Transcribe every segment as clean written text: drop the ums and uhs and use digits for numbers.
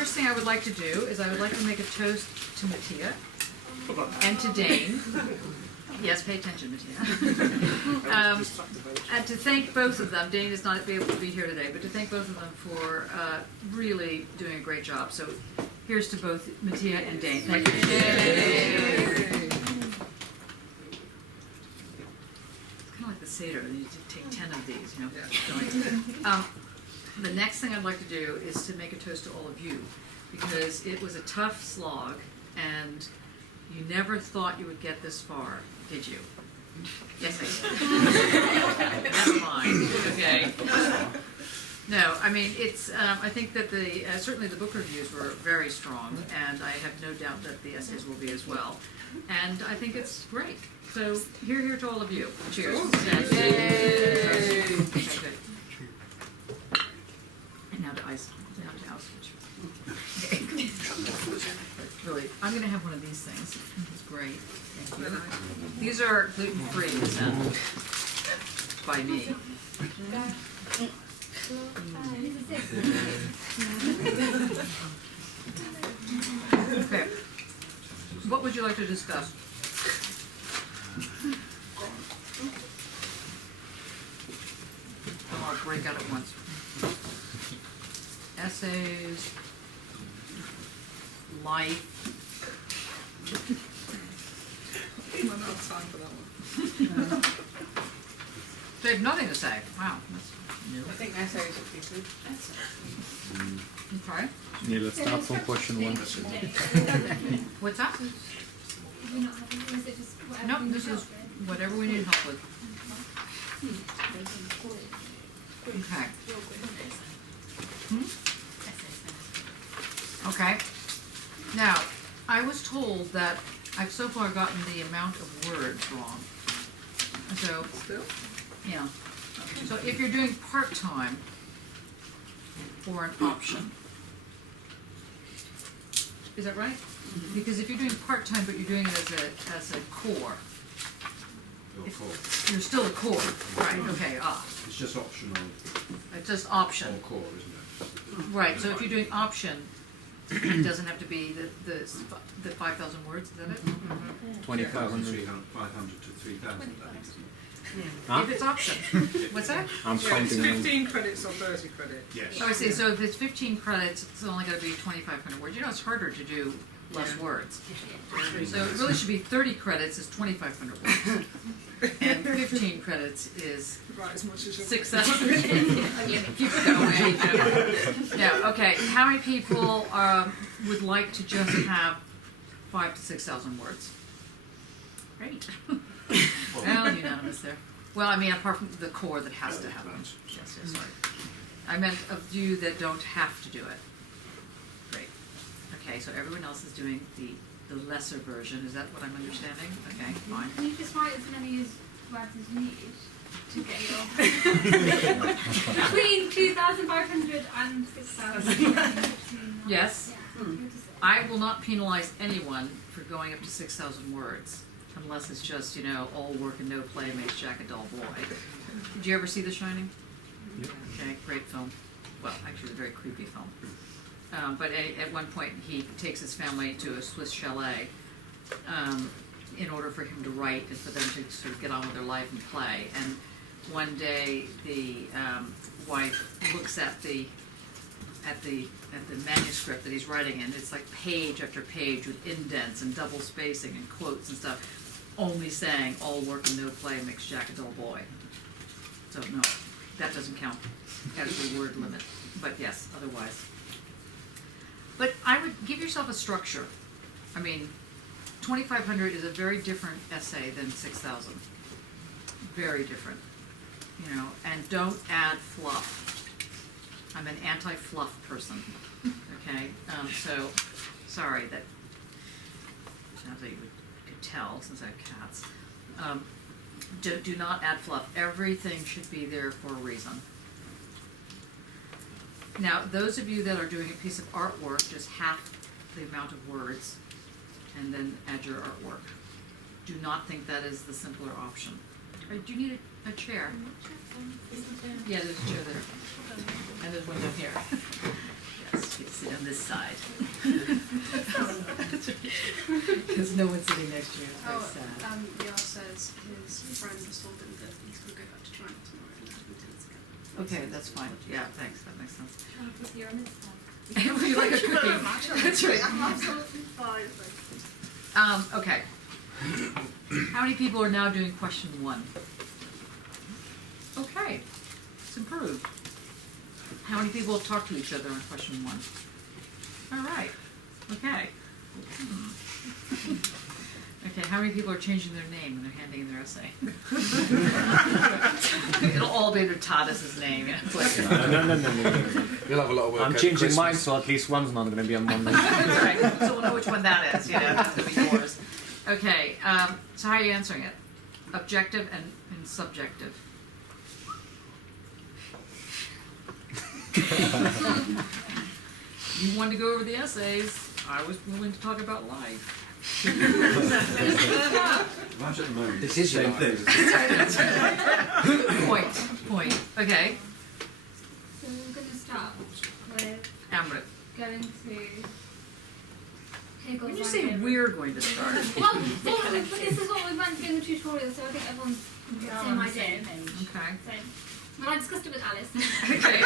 first thing I would like to do is I would like to make a toast to Mattia and to Dane. Yes, pay attention, Mattia. And to thank both of them. Dane is not able to be here today, but to thank both of them for really doing a great job. So here's to both Mattia and Dane. Thank you. It's kind of like the Seder. You take 10 of these, you know. The next thing I'd like to do is to make a toast to all of you, because it was a tough slog, and you never thought you would get this far, did you? Yes, I did. Never mind. Okay. No, I mean, it's. I think that certainly the book reviews were very strong, and I have no doubt that the essays will be as well. And I think it's great. So here to all of you. Cheers. Yay! Okay, good. And now to Auschwitz. Really, I'm going to have one of these things. It's great. Thank you. These are gluten-free, sent by me. Okay. What would you like to discuss? I'll break out at once. Essays, life. I'm not time for that one. They have nothing to say. Wow, that's new. I think essays would be good. Okay. Yeah, let's start from question 1. What's that? No, this is whatever we need help with. Okay. Okay. Now, I was told that I've so far gotten the amount of words wrong. So, Still? yeah. So if you're doing part-time or an option, is that right? Because if you're doing part-time but you're doing it as a core, you're still a core, right? Okay. It's just optional. It's just option. Or core, isn't it? Right. So if you're doing option, it doesn't have to be the 5,000 words. Is that it? 2,500. 500 to 3,000. Huh? If it's option. What's that? I'm Yeah, it's counting them. 15 credits or 30 credits. Yes. Oh, I see. So if it's 15 credits, it's only going to be 2,500 words. You know, it's harder to do less words. So it really should be 30 credits is 2,500 words. And 15 credits is Right, as much as you 6,000. Keep it going. No, okay. How many people would like to just have 5,000 to 6,000 words? Great. Well, unanimous there. Well, I mean, apart from the core that has to have them. Yes, sorry. I meant of you that don't have to do it. Great. Okay, so everyone else is doing the lesser version. Is that what I'm understanding? Okay, fine. Can you just write as many words as you need to get your between 2,500 and 6,000? Yes. Yeah. I will not penalize anyone for going up to 6,000 words, unless it's just, you know, all work and no play makes Jack a dull boy. Did you ever see The Shining? Yep. Okay, great film. Well, actually, a very creepy film. But at one point, he takes his family to a Swiss chalet in order for him to write and for them to sort of get on with their life and play. And one day, the wife looks at the manuscript that he's writing in. It's like page after page with indents and double spacing and quotes and stuff, only saying all work and no play makes Jack a dull boy. So no, that doesn't count as the word limit. But yes, otherwise. But I would give yourself a structure. I mean, 2,500 is a very different essay than 6,000. Very different. You know, and don't add fluff. I'm an anti-fluff person. Okay, so sorry that sounds like you could tell since I have cats. Do not add fluff. Everything should be there for a reason. Now, those of you that are doing a piece of artwork, just half the amount of words, and then add your artwork. Do not think that is the simpler option. Or do you need a chair? Yeah, there's a chair there. And there's one down here. Yes, yes. sit on this side. Because no one's sitting next to you. It's very sad. Yar says his friend has told him that he's going to go back to China tomorrow and have meetings again. Okay, that's fine. Yeah, thanks. That makes sense. With your own stuff. Would you like a cookie? That's right. I'm absolutely fine. Okay. How many people are now doing question 1? Okay, it's improved. How many people talk to each other on question 1? All right. Okay. Okay, how many people are changing their name when they're handing in their essay? It'll all be under Tadas' name. You know, it's like, No. You'll have a lot of work. I'm at changing mine, Christmas. so at least one's not going to be on Monday. That's right. So we'll know which one that is. You know, that's going to be yours. Okay. So how are you answering it? Objective and subjective. You wanted to go over the essays. I was willing to talk about life. Right at the moment, This is same your thing. Point. Okay. So we're going to start with Amrit. going through Hegel's When you say idea. we're going to start, Well, this is what we went through in the tutorial, so I think everyone's got the same idea. okay. So, well, I discussed it with Alice. Okay. Okay,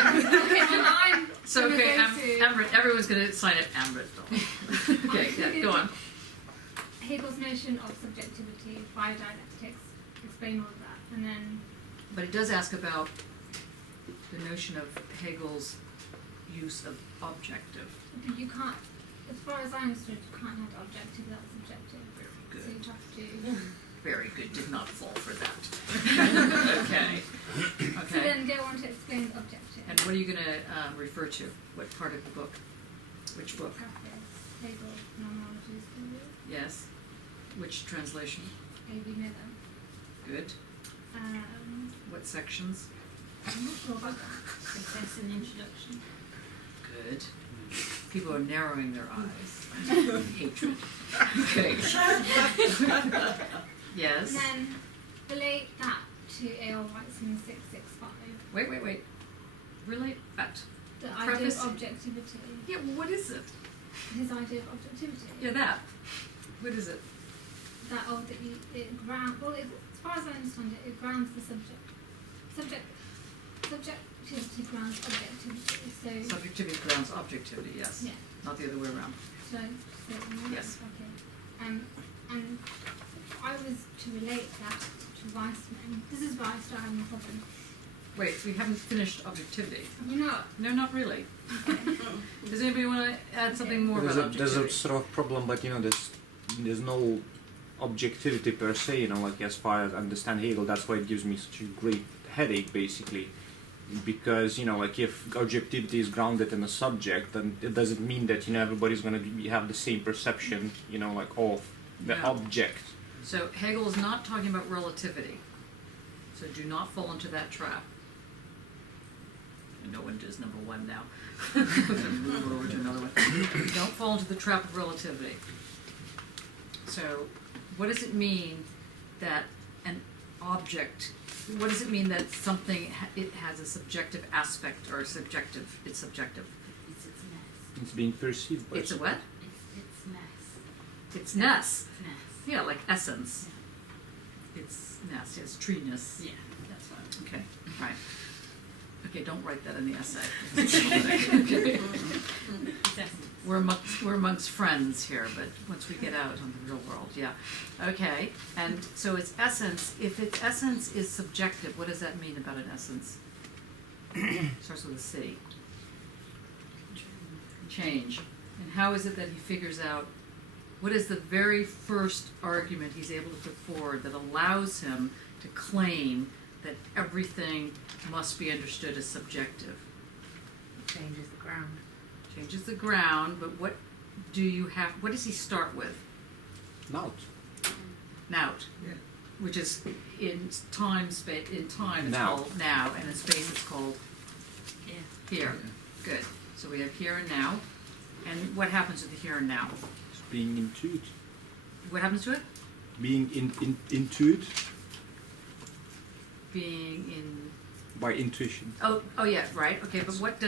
well, I'm So gonna okay, go through Amrit. Everyone's going to sign it Amrit. Okay. Yeah. Go on. Hegel's notion of subjectivity by dialectics, explain all of that, and then But it does ask about the notion of Hegel's use of objective. you can't, as far as I understood, you can't have objective without subjective. Very So good. you have to. Very good. Did not fall for that. Okay. So Okay. then go on to explain objective. And what are you going to refer to? What part of the book? Which book? Preface, Hegel, Phenomenology Theory, Yes. Which translation? A.B. Miller. Good. What sections? I'm not sure about that. Success and introduction. Good. People are narrowing their eyes. Hatred. Okay. Yes. And then relate that to A.R. Weitzman 665. Wait. Relate that. The idea Preface. of objectivity. Yeah, what is it? His idea of objectivity. Yeah, that. What is it? That of that it grounds. Well, as far as I understand it, it grounds the subjectivity grounds objectivity. So. Subjectivity grounds objectivity, yes. Yeah. Not the other way around. So. Yes. Okay. And if I was to relate that to Weissman, this is where I start having a problem. Wait, we haven't finished objectivity. You know. No, not really. Does anybody want to add something more There's about a objectivity? sort of problem, but there's no objectivity per se, like as far as I understand Hegel, that's why it gives me such a great headache, basically. Because, like if objectivity is grounded in a subject, then it doesn't mean that, everybody's going to have the same perception, like of the No. object. So Hegel is not talking about relativity. So do not fall into that trap. And no one does number 1 now. Move over to another one. Don't fall into the trap of relativity. So what does it mean that an object, what does it mean that something, it has a subjective aspect or subjective, it's subjective? It's ness. It's being perceived by It's a what? It's ness. It's ness. It's ness. Yeah, like essence. It's ness, yes, treeness. Yeah, that's what. Okay, right. Okay, don't write that in the essay. Okay. It's essence. We're amongst friends here, but once we get out on the real world, yeah. Okay, and so it's essence. If its essence is subjective, what does that mean about an essence? Starts with a C. Change. And how is it that he figures out, what is the very first argument he's able to put forward that allows him to claim that everything must be understood as subjective? Changes the ground. Changes the ground, but what does he start with? Now. Nout. Yeah. Which is in time, in time it's Now. called now, and in space it's called Yeah. here. Good. So we have here and now. And what happens to the here and now? It's being intuit. What happens to it? Being intuit. Being in by intuition. Oh, yeah, right, okay, but what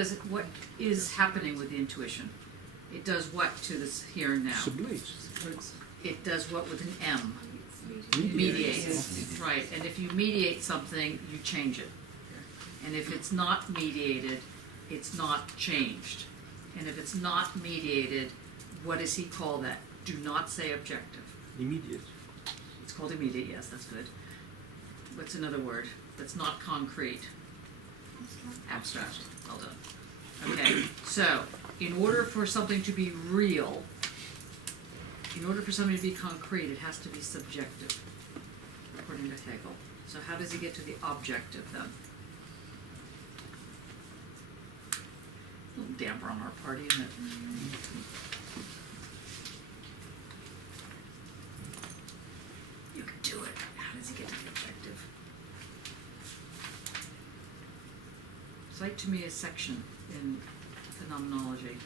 is happening with the intuition? It does what to this here and now? Sublates. It does what with an M? Mediates. Mediates, right, and if you mediate something, you change it. And if it's not mediated, it's not changed. And if it's not mediated, what does he call that? Do not say objective. Immediate. It's called immediate, yes, that's good. What's another word that's not concrete? Abstract, well done. Okay, so in order for something to be real, in order for something to be concrete, it has to be subjective, according to Hegel. So how does he get to the objective then? A little damper on our party, isn't it? You can do it. How does he get to the objective? Cite to me a section in phenomenology.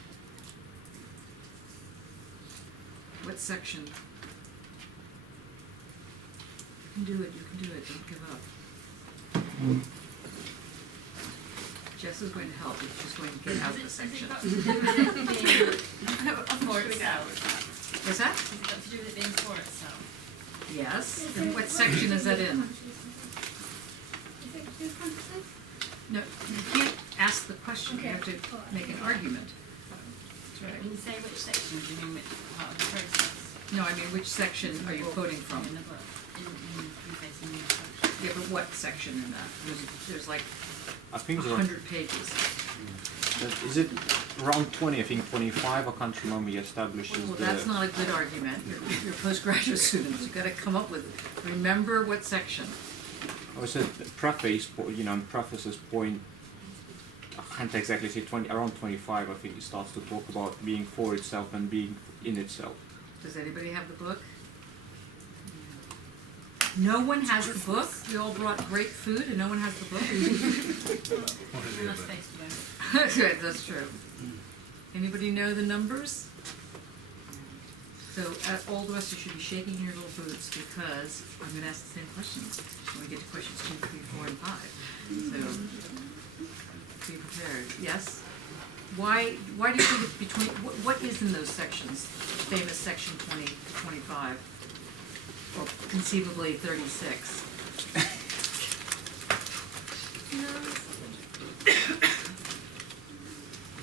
What section? You can do it, don't give up. Jess is going to help, she's going to get out the section. Has it got to do with it being for itself? What's that? Has it got to do with it being for itself? Yes, and what section is that in? Is it to do with consciousness? No, you can't ask the question, you have to make an argument. That's right. When you say which section, do you mean which part of the process? No, I mean, which section are you quoting from? In the book, in Prefacing the Introduction. Yeah, but what section in that? There's like I think it's around, 100 pages. is it around 20, I think 25, I can't remember, he establishes Well, the... that's not a good argument. You're postgraduate students, you've got to come up with, remember what section. I said preface, and prefaces point, I can't exactly say 20, around 25 I think it starts to talk about being for itself and being in itself. Does anybody have the book? No one has the book? We all brought great food and no one has the book? Enough space to go. Right, that's true. Anybody know the numbers? So all the rest of you should be shaking your little boots because I'm going to ask the same questions when we get to questions 2, 3, 4, and 5. So be prepared. Yes? Why do you think it's between, what is in those sections? Famous section 20 to 25, or conceivably 36.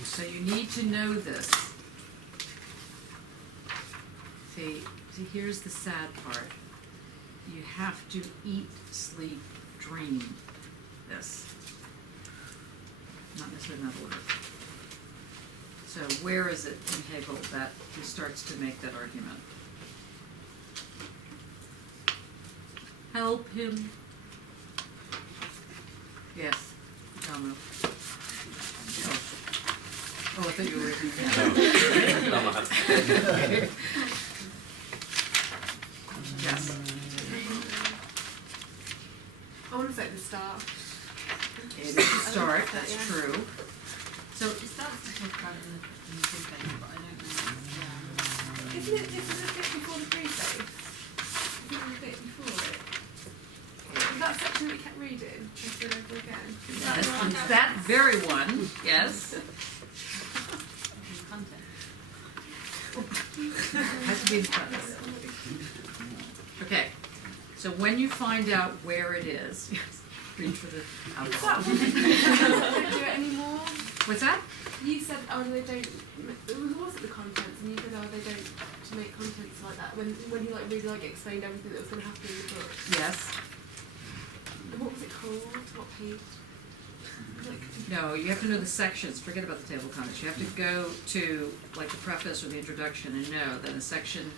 So you need to know this. See, here's the sad part. You have to eat, sleep, dream this. Not necessarily in that order. So where is it in Hegel that he starts to make that argument? Help him. Yes, Tomo. Oh, I thought you were reading. Yes. I want to say at the start. It is the start, that's true. So It starts to talk about it in the preface, but I don't know. Isn't it, this is a bit before the preface? Isn't it a bit before it? Was that section that we kept reading over and over again? Is that yes, the one? it's that very one, yes. In content. Has to be in preface. Okay, so when you find out where it is, reach for the Is that alcohol. one that you don't do it anymore? What's that? You said, oh, they don't. It was it the contents, and you said, oh, they don't to make contents like that. When you like really like explained everything that was going to happen in the book. Yes. What was it called? What page? No, you have to know the sections. Forget about the table of contents. You have to go to like the preface or the introduction and know that in section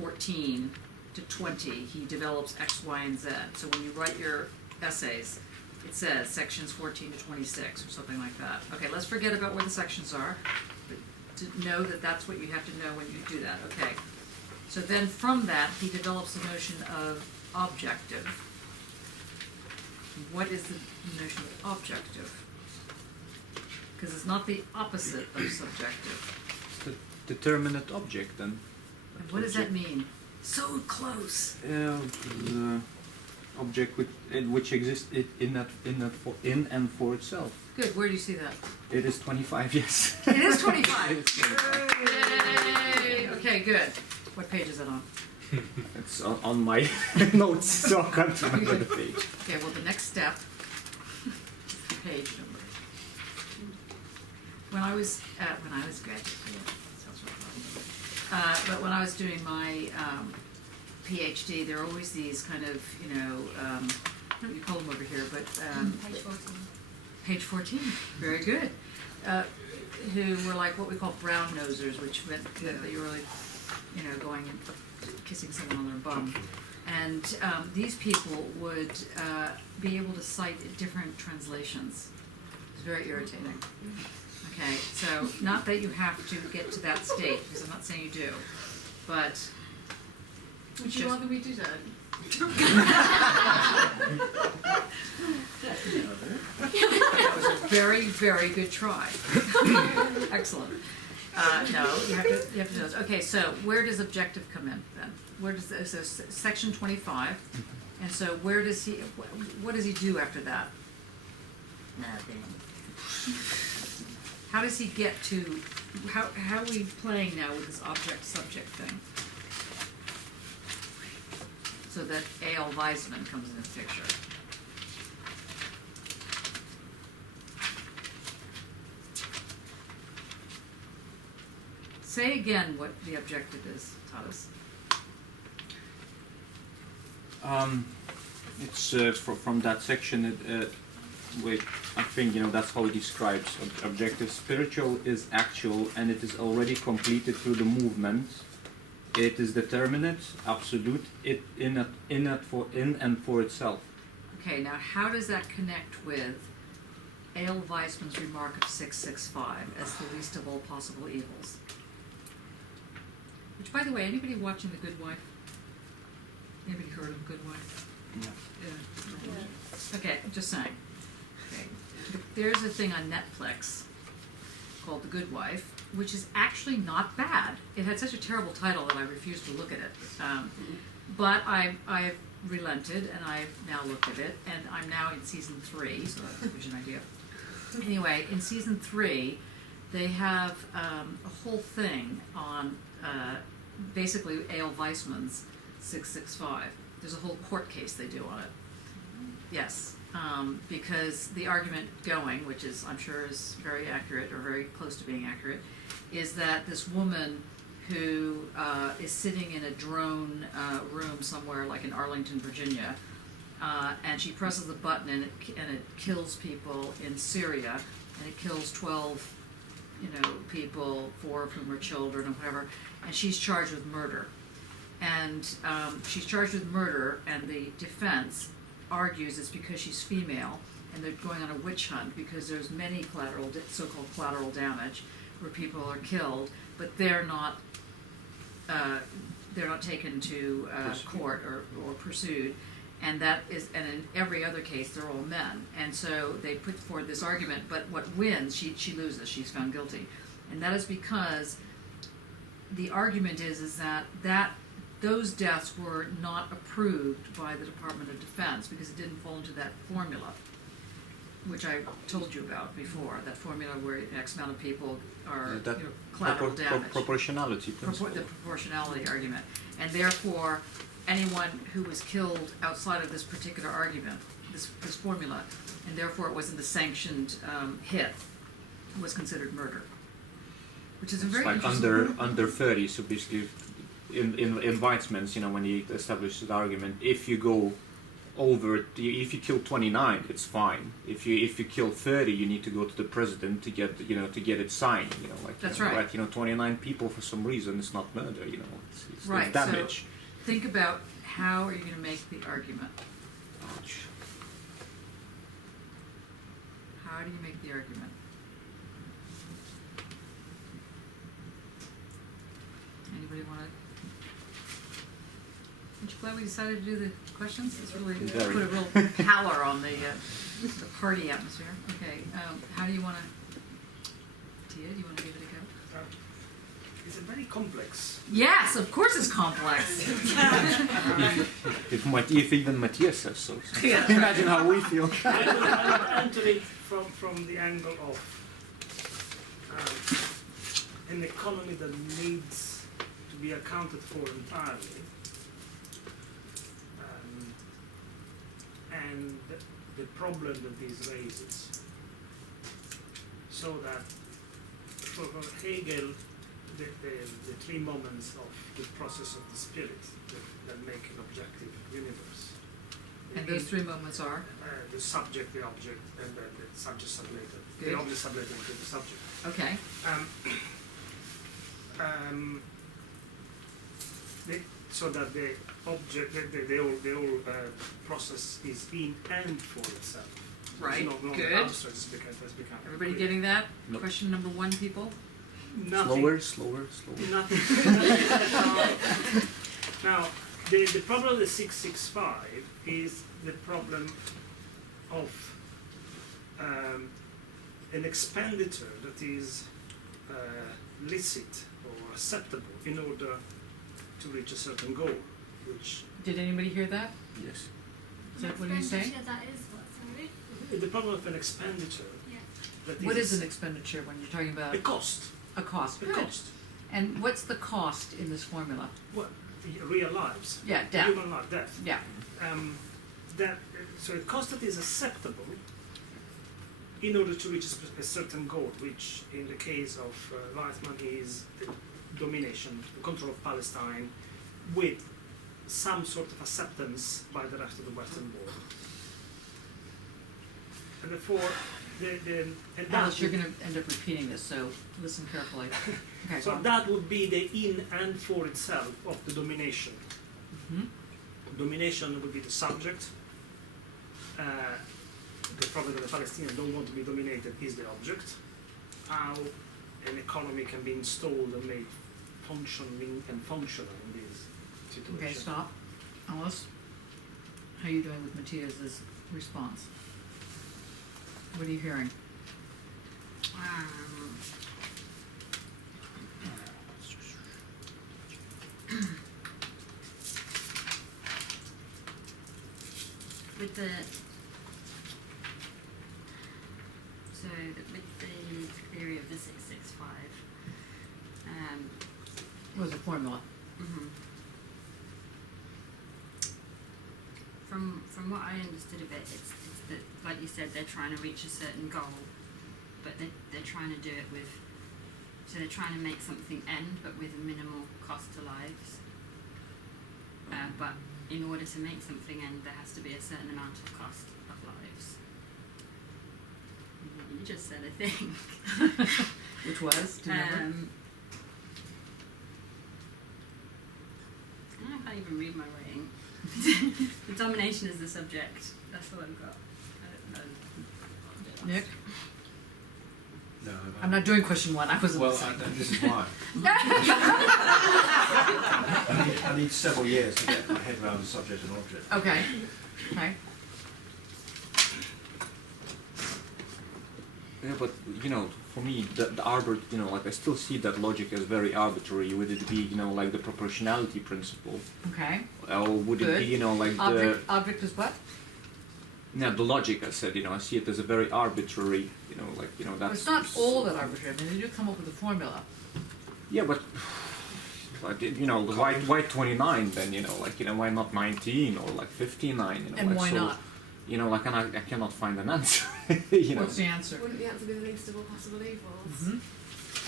14 to 20 he develops X, Y, and Z. So when you write your essays, it says sections 14 to 26 or something like that. Okay, let's forget about where the sections are, but to know that that's what you have to know when you do that. Okay. So then from that he develops the notion of objective. What is the notion of objective? Because it's not the opposite of subjective. The determinate object then. And what does that mean? So close. object which exists in and for itself. Good, where do you see that? It is 25, yes. It is 25. It is 25. Yay! Okay, good. What page is it on? It's on my notes, so I can't remember the page. Okay, well, the next step is the page number. When I was graduate, but when I was doing my PhD, there are always these kind of, you call them over here, but Page 14. page 14, very good. Who were like what we call brown nosers, which meant that you were really, going and kissing someone on their bum. And these people would be able to cite different translations. It's very irritating. Okay, so not that you have to get to that state, because I'm not saying you do, but Would you rather we didn't? that was a very, very good try. Excellent. No, you have to do those. Okay, so where does objective come in then? Where does so section 25, and so where does he? What does he do after that? Nothing. How does he get to? How are we playing now with this object-subject thing? So that A.L. Weisman comes in the picture. Say again what the objective is, Tadas. It's from that section. I think that's how it describes objective. Spiritual is actual, and it is already completed through the movement. It is determinate, absolute, in and for itself. Okay, now how does that connect with A.L. Weisman's remark of 665 as the least of all possible evils? Which, by the way, anybody watching The Good Wife? Anybody heard of The Good Wife? Yeah. Yeah. Okay, I'm just saying. Okay. There's a thing on Netflix called The Good Wife, which is actually not bad. It had such a terrible title that I refused to look at it. But I've relented, and I've now looked at it, and I'm now in season 3, so that gives you an idea. Anyway, in season 3, they have a whole thing on basically A.L. Weisman's 665. There's a whole court case they do on it. Yes, because the argument going, which is I'm sure is very accurate or very close to being accurate, is that this woman who is sitting in a drone room somewhere like in Arlington, Virginia, and she presses the button and it kills people in Syria, and it kills 12 people, 4 of whom are children or whatever, and she's charged with murder. And she's charged with murder, and the defense argues it's because she's female, and they're going on a witch hunt because there's many so-called collateral damage where people are killed, but they're not taken to court or pursued. And in every other case, they're all men. And so they put forward this argument, but what wins, she loses, she's found guilty. And that is because the argument is that those deaths were not approved by the Department of Defense because it didn't fall into that formula, which I told you about before, that formula where X amount of people are collateral damage. Proportionality principle. The proportionality argument. And therefore, anyone who was killed outside of this particular argument, this formula, and therefore it wasn't a sanctioned hit, was considered murder. Which is a very interesting... under 30, so basically in Weizman's, when he established the argument, if you go over, if you kill 29, it's fine. If you kill 30, you need to go to the president to get it signed. That's right. 29 people for some reason, it's not murder. It's right. damage. So think about how are you going to make the argument. Ouch. How do you make the argument? Anybody want to? Aren't you glad we decided to do the questions? It's really Very. put a real pallor on the party atmosphere. Okay, how do you want to? Tia, do you want to give it a go? it's a very complex. Yes, of course it's complex. If even Matthias says so. Yeah. Imagine how we feel. I would enter it from the angle of an economy that needs to be accounted for entirely, and the problem that this raises. So that for Hegel, the three moments of the process of the spirit that make an objective universe. And those three moments are? The subject, the object, and then the subject sublated. Good. The object sublated into the subject. Okay. So that the object, the whole process is in and for itself. Right, It's not good. abstract, it's become Everybody clear. getting that? Nope. Question number one, people? Nothing. Slower. Nothing. Now, the problem of the 665 is the problem of an expenditure that is licit or acceptable in order to reach a certain goal, which Did anybody hear that? Yes. Is that what you're saying? Expenditure, that is what, sorry? the problem of an expenditure Yeah. that What is an expenditure when you're talking about a cost. a cost? A Good. cost. And what's the cost in this formula? What? Real lives. Yeah, death. Human life, death. Yeah. So a cost that is acceptable in order to reach a certain goal, which in the case of Weizmann is the domination, the control of Palestine, with some sort of acceptance by the rest of the Western world. And therefore, and Alice, that you're would- going to end up repeating this, so listen carefully. Okay, so that would be the in and for itself of the domination. Mhm. Domination would be the subject. The problem that the Palestinians don't want to be dominated is the object. How an economy can be installed and made functioning and functional in this situation. Okay, stop. Alice, how are you doing with Matthias's response? What are you hearing? With the with the theory of the 665, What was the formula? mhm. From what I understood of it, it's that, like you said, they're trying to reach a certain goal, but they're trying to do it with, so they're trying to make something end, but with a minimal cost to lives. But in order to make something end, there has to be a certain amount of cost of lives. You just said, I think. Which was? Do you remember? I can't even read my writing. The domination is the subject. That's all I've got. I don't know. Nick? No, I'm not doing question one. I wasn't Well, listening. this is why. I need several years to get my head around the subject and object. Okay. Okay. Yeah, but for me, I still see that logic as very arbitrary. Would it be, like the proportionality principle, Okay. or would it be, Good. like Object is what? the logic? I said, I see it as a very arbitrary, Well, that's. it's not all that arbitrary. I mean, they do come up with a formula. Yeah, but why 29 then? Why not 19 or like 59? And why not? I cannot find an answer. What's the answer? Wouldn't the answer be the least of all possible evils? Mhm.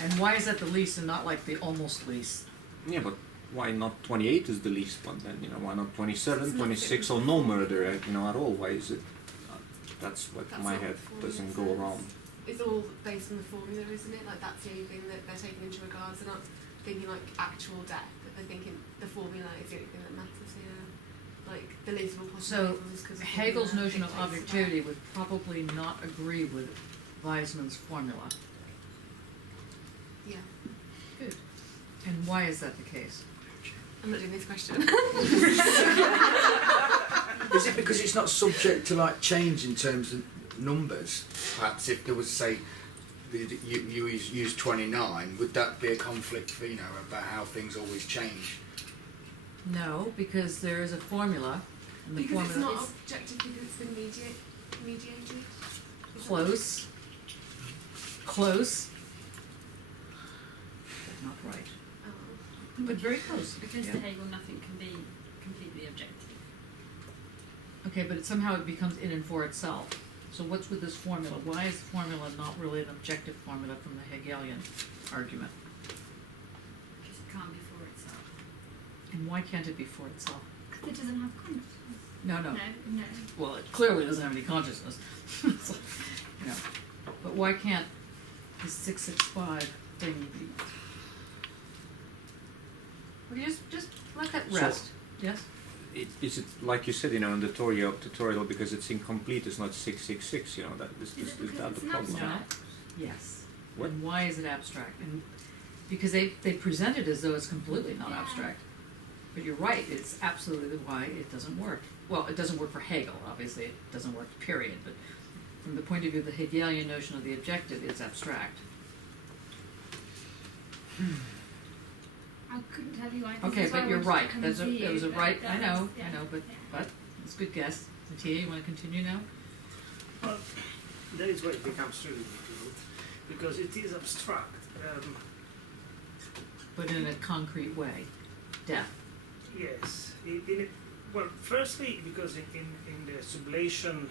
And why is that the least and not like the almost least? Yeah, but why not 28 is the least one then? Why not 27, It's 26, or no murder? At all? Why is it? That's what That's my what head the formula doesn't go says. around. It's all based on the formula, isn't it? Like that's the only thing that they're taking into regard. They're not thinking like actual death, but they're thinking the formula is the only thing that matters here. Like the least of all possible So evils because Hegel's notion of objectivity would probably not agree with Weizmann's formula. Yeah, Good. And why is that the case? I'm not doing this question. Is it because it's not subject to like change in terms of numbers? Perhaps if there was, say, you use 29, would that be a conflict for, you know, about how things always change? No, because there is a formula, and the Because it's formula not is objective because it's been mediated. Is that- close, close, but not right, Oh. but very close. Because Yeah. to Hegel nothing can be completely objective. Okay, but somehow it becomes in and for itself. So what's with this formula? Why is the formula not really an objective formula from the Hegelian argument? Because it can't be for itself. And why can't it be for itself? Because it doesn't have consciousness. No, no. No. Well, it clearly doesn't have any consciousness. So, you know, but why can't the 665 thing be? Okay, just let that So- rest. Yes? Is it like you said, you know, in the tutorial because it's incomplete, it's not 666, you know, that is Is it that because the it's an problem? abstract? Yes. What? And why is it abstract? And because they present it as though it's completely not Yeah. abstract. But you're right, it's absolutely why it doesn't work. Well, it doesn't work for Hegel, obviously it doesn't work, period. But from the point of view of the Hegelian notion of the objective, it's abstract. I couldn't tell you why. Okay, but you're right. That was a right, I know, yeah. but it's a good guess. Mattia, you wanna continue now? Well, that is where it becomes really difficult, because it is abstract. But in a concrete way. Death. Yes. Well, firstly, because in the sublation,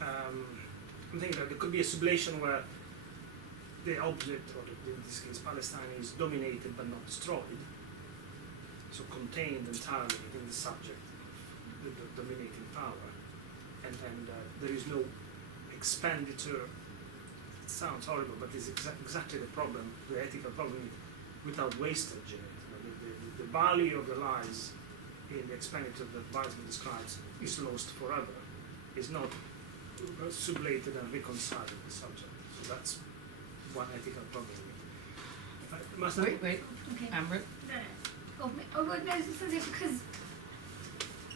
I'm thinking that there could be a sublation where the object, or in this case Palestine, is dominated but not destroyed, so contained entirely in the subject, the dominating power, and there is no expenditure. It sounds horrible, but it's exactly the problem, the ethical problem, without wastage in it. The value of the lives in the expenditure that Weizmann describes is lost forever, is not sublated and reconciled with the subject. So that's one ethical problem. Must I? Wait, Okay. Amrit? No. Oh, well, no, it's because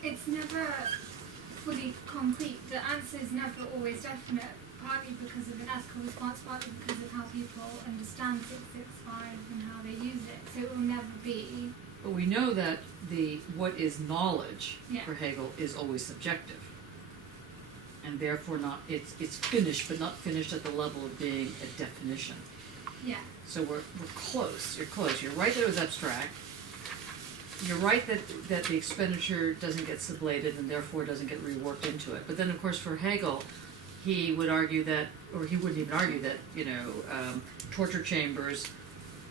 it's never fully complete. The answer is never always definite, partly because of an ethical response, partly because of how people understand 665 and how they use it. So it will never be. But we know that what is knowledge Yeah. for Hegel is always subjective. And therefore it's finished, but not finished at the level of being a definition. Yeah. So we're close. You're close. You're right that it was abstract. You're right that the expenditure doesn't get sublated and therefore doesn't get reworked into it. But then, of course, for Hegel, he would argue that, or he wouldn't even argue that, torture chambers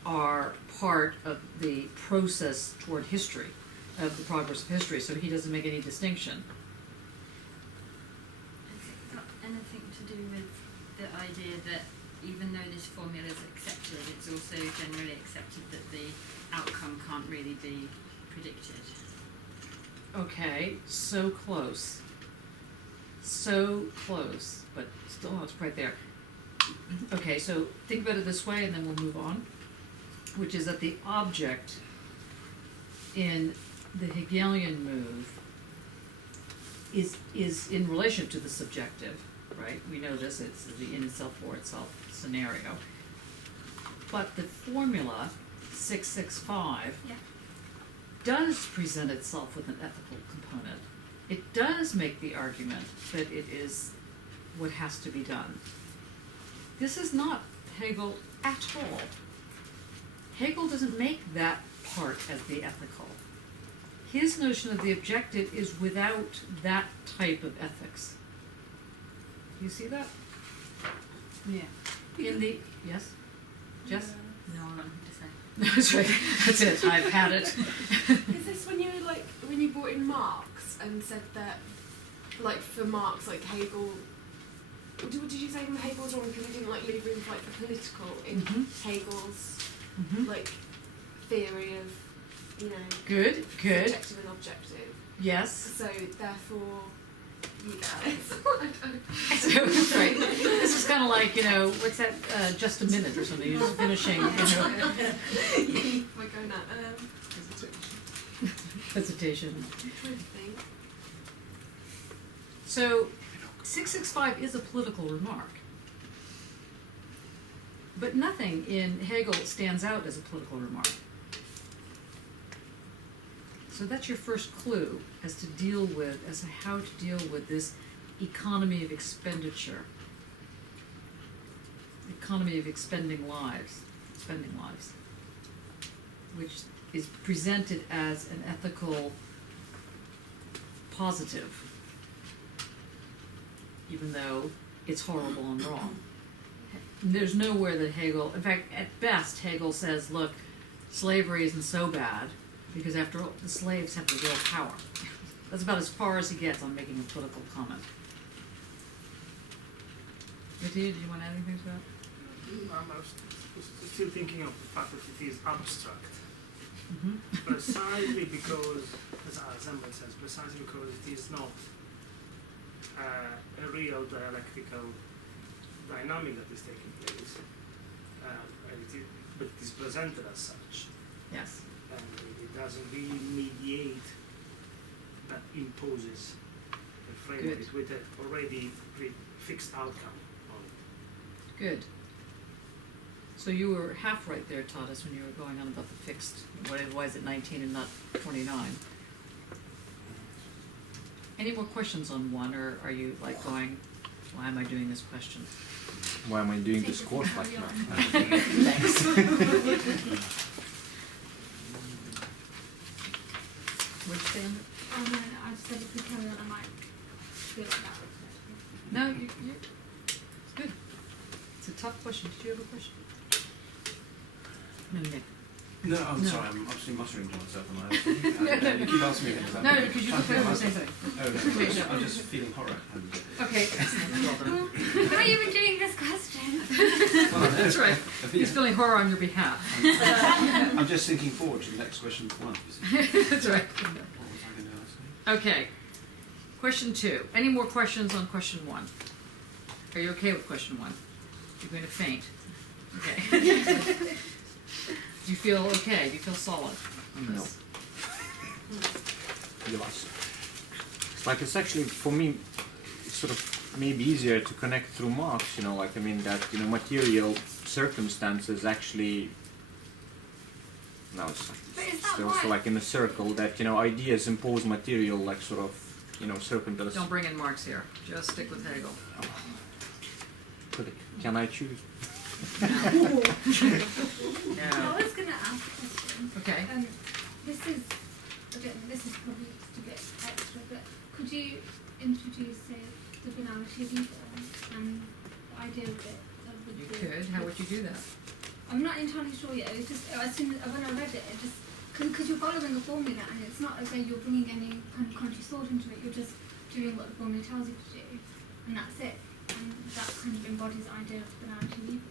are part of the process toward history, of the progress of history. So he doesn't make any distinction. It's got anything to do with the idea that even though this formula is accepted, it's also generally accepted that the outcome can't really be predicted. Okay, so close. So close, but still not right there. Okay, so think about it this way and then we'll move on, which is that the object in the Hegelian move is in relation to the subjective, right? We know this, it's the in itself, for itself scenario. But the formula 665 Yeah. does present itself with an ethical component. It does make the argument that it is what has to be done. This is not Hegel at all. Hegel doesn't make that part as the ethical. His notion of the objective is without that type of ethics. You see that? Yeah. Yes? Jess? No, I don't have to say. That's right. That's it. I've had it. Is this when you brought in Marx and said that, like, for Marx, like Hegel, did you say Hegel was wrong because he didn't leave room for the political in Hegel's theory of Good. subjective and objective? Yes. So therefore, you guys, So, that's right. This is kind of like, what's that? Just a minute or something. You're just finishing. we're going at Hesitation. I'm trying to think. So, 665 is a political remark. But nothing in Hegel stands out as a political remark. So that's your first clue as to how to deal with this economy of expenditure, economy of spending lives, which is presented as an ethical positive, even though it's horrible and wrong. There's nowhere that Hegel, in fact, at best, Hegel says, look, slavery isn't so bad, because after all, the slaves have the real power. That's about as far as he gets on making a political comment. Mattia, did you want to add anything to that? I'm still thinking of the fact that it is abstract. Mm-hmm. Precisely because, as Emmett says, precisely because it is not a real dialectical dynamic that is taking place, but it is presented as such, Yes. and it doesn't really mediate that imposes a framework Good. with an already fixed outcome on it. Good. So you were half right there, Tadas, when you were going on about the fixed, why is it 19 and not 29? Any more questions on one, or are you like going, why am I doing this question? Why am I doing this course like that? Thanks. Which standard? Oh no, I just said if we carry on, I might feel like that. No, it's good. It's a tough question. Did you have a question? No, Nick. No, I'm No. sorry, I'm absolutely muttering to myself on my own. You keep asking me things. No, because you don't play the same thing. Oh, no, Wait, no. I'm just feeling horror. Okay. Well done. Why are you even doing this question? That's right. He's feeling horror on your behalf. I'm just thinking forward to the next question for one. That's right. What was I going to ask? Okay. Question 2. Any more questions on question 1? Are you okay with question 1? You're going to faint. Okay. Do you feel okay? Do you feel solid on this? Yes. It's like it's actually, for me, it's sort of maybe easier to connect through Marx, like, I mean, that, material circumstances actually, no, it's But is that still why? so like in a circle that, ideas impose material, like, sort of, circumstances. Don't bring in Marx here. Just stick with Hegel. Can I choose? I No. was going to ask a question. Okay. This is probably just a bit extra, but could you introduce, say, the banality of evil and the idea of it? You could. How would you do that? I'm not entirely sure yet. It was just as soon as when I read it, it just because you're following a formula and it's not as though you're bringing any kind of conscious thought into it. You're just doing what the formula tells you to do, and that's it. And that kind of embodies the idea of banality of evil.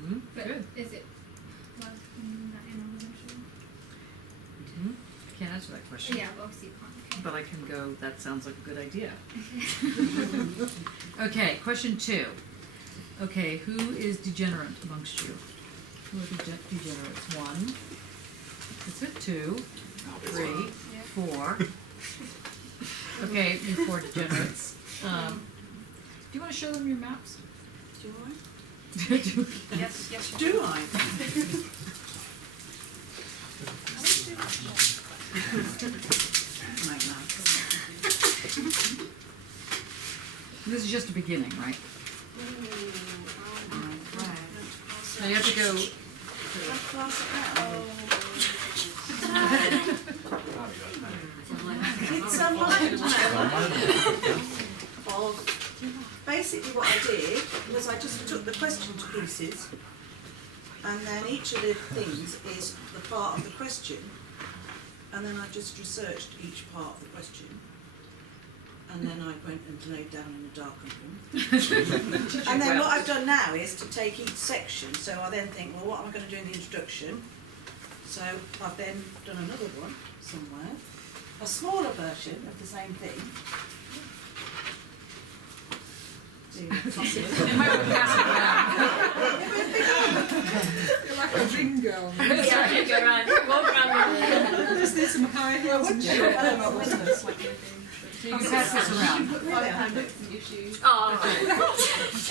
Mm-hmm. But Good. is it worth bringing that in? I wasn't sure. Mm-hmm. I can't answer that question. Yeah, but obviously you can't. Okay. But I can go, that sounds like a good idea. Okay, question 2. Okay, who is degenerate amongst you? Who are degenerates? 1. That's it. 2, 3, 4. Okay, you 4 degenerates. Do you want to show them your maps? Do I? Do- Yes, do I? This is just a beginning, right? Now you have to go. It's a mind map of basically what I did was I just took the question to pieces, and then each of the things is the part of the question, and then I just researched each part of the question, and then I went and laid down in a darkened room. And then what I've done now is to take each section, so I then think, well, what am I going to do in the introduction? So I've then done another one somewhere, a smaller version of the same thing. You might want to pass You're like a ring girl. Yeah, you go around, walk around. Just need some high heels and shit. I don't know what's this. So you can pass this around. Put £5 notes in your shoes. Oh,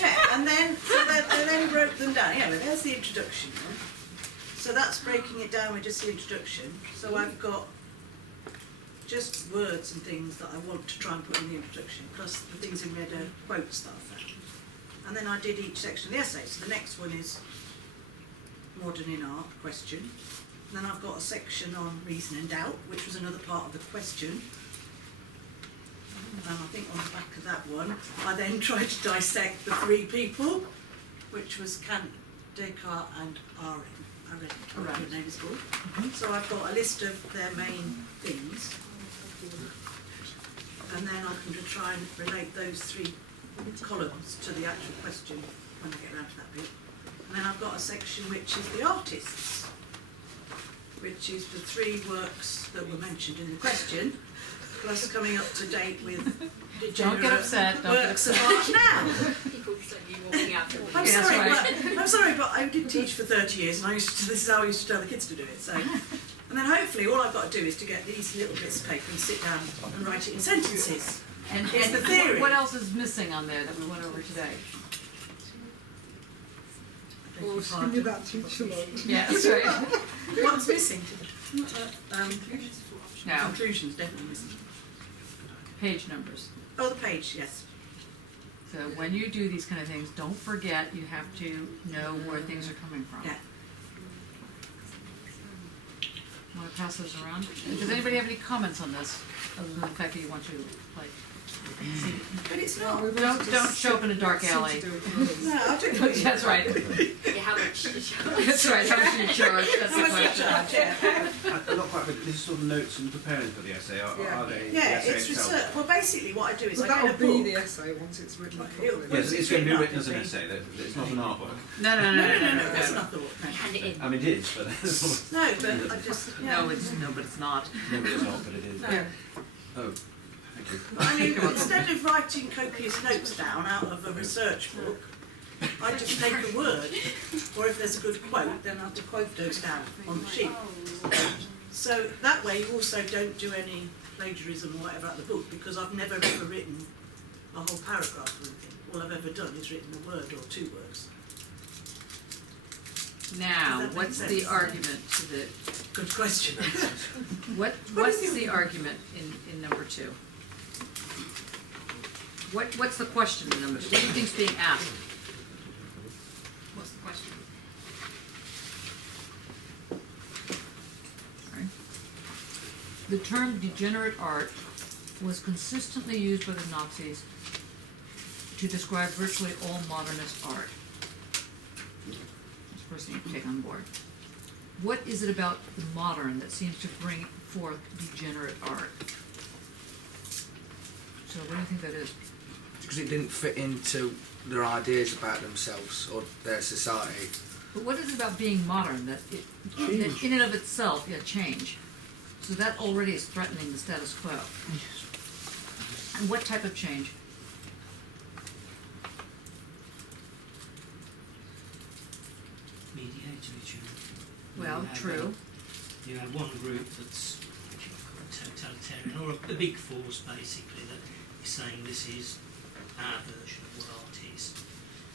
Yeah, and then so they then broke them down. Yeah, but there's the introduction. Then. So that's breaking it down with just the introduction. So I've got just words and things that I want to try and put in the introduction, plus the things in red are quotes that I found. And then I did each section of the essay. So the next one is modern in art, question. And then I've got a section on reason and doubt, which was another part of the question. And I think on the back of that one, I then tried to dissect the three people, which was Kant, Descartes and Arendt. I read what her name is called. So I've got a list of their main things. And then I can try and relate those three columns to the actual question when I get around to that bit. And then I've got a section which is the artists, which is the three works that were mentioned in the question, plus coming up to date with Don't get upset. Don't get works upset. of art now. People said you walking out. I'm Yeah, sorry, that's but I'm sorry, but I did teach for 30 years, and this is how I used to tell the kids to do it. So, and then hopefully all I've got to do is to get these little bits of paper and sit down and write it in sentences. And It's the theory. what else is missing on there that we went over today? Yeah, that's right. What's missing? Now, Conclusions definitely missing. page numbers. Oh, the page, yes. So when you do these kind of things, don't forget you have to know where things are coming from. Yeah. Want to pass those around? Does anybody have any comments on this, other than the fact that you want to, like, see? But it's not. Don't show up in a dark alley. No, I'll do it. That's right. Yeah, how much to charge? That's right. How much do you charge? That's the How much do you question. charge? Yeah. I'm not quite, but this is sort of notes and preparing for the essay, are they? Yeah, the essay it's itself? research. Well, basically what I do is Well, I get a that'll be book. the essay once it's written It'll- properly. Yes, it's going to be written as an essay. It's not an artwork. No, That's not the one. Hand it in. I mean, it is, but it's No, but I just, yeah. No, but it's not. no, it's not, but it is. No. Oh, thank you. But I mean, instead of writing copious notes down out of a research book, I just take a word, or if there's a good quote, then I have to quote those down on the sheet. So that way you also don't do any plagiarism or whatever out of the book, because I've never ever written a whole paragraph or anything. All I've ever done is written a word or two words. Now, Does that make what's sense? the argument to the, Good question. what's the argument in number two? What's the question in number two? What do you think's being asked? What's the question? Sorry. The term degenerate art was consistently used by the Nazis to describe virtually all modernist art. That's the first thing you take on board. What is it about the modern that seems to bring forth degenerate art? So what do you think that is? Because it didn't fit into their ideas about themselves or their society. But what is it about being modern that that in and of itself, change? So that already is threatening the status quo. And what type of change? Mediator each other. Well, true. You have one group that's totalitarian, or a big force basically, that is saying this is our version of what art is,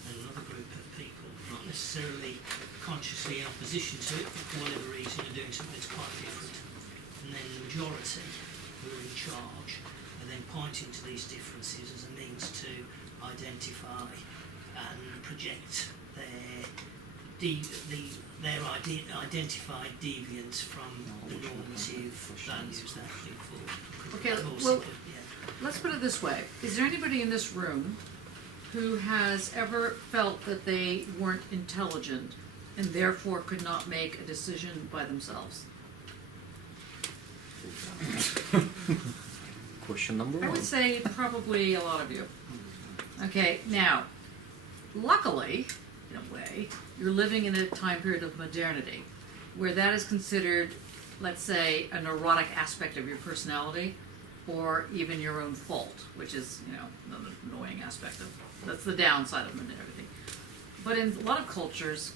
and another group of people, not necessarily consciously in opposition to it, but for whatever reason are doing something that's quite different. And then the majority who are in charge are then pointing to these differences as a means to identify and project identified deviance from the normative values that big four. Okay, well, let's put it this way. Is there anybody in this room who has ever felt that they weren't intelligent and therefore could not make a decision by themselves? Question number I one. would say probably a lot of you. Okay, now, luckily, in a way, you're living in a time period of modernity where that is considered, let's say, a neurotic aspect of your personality or even your own fault, which is, another annoying aspect of, that's the downside of everything. But in a lot of cultures,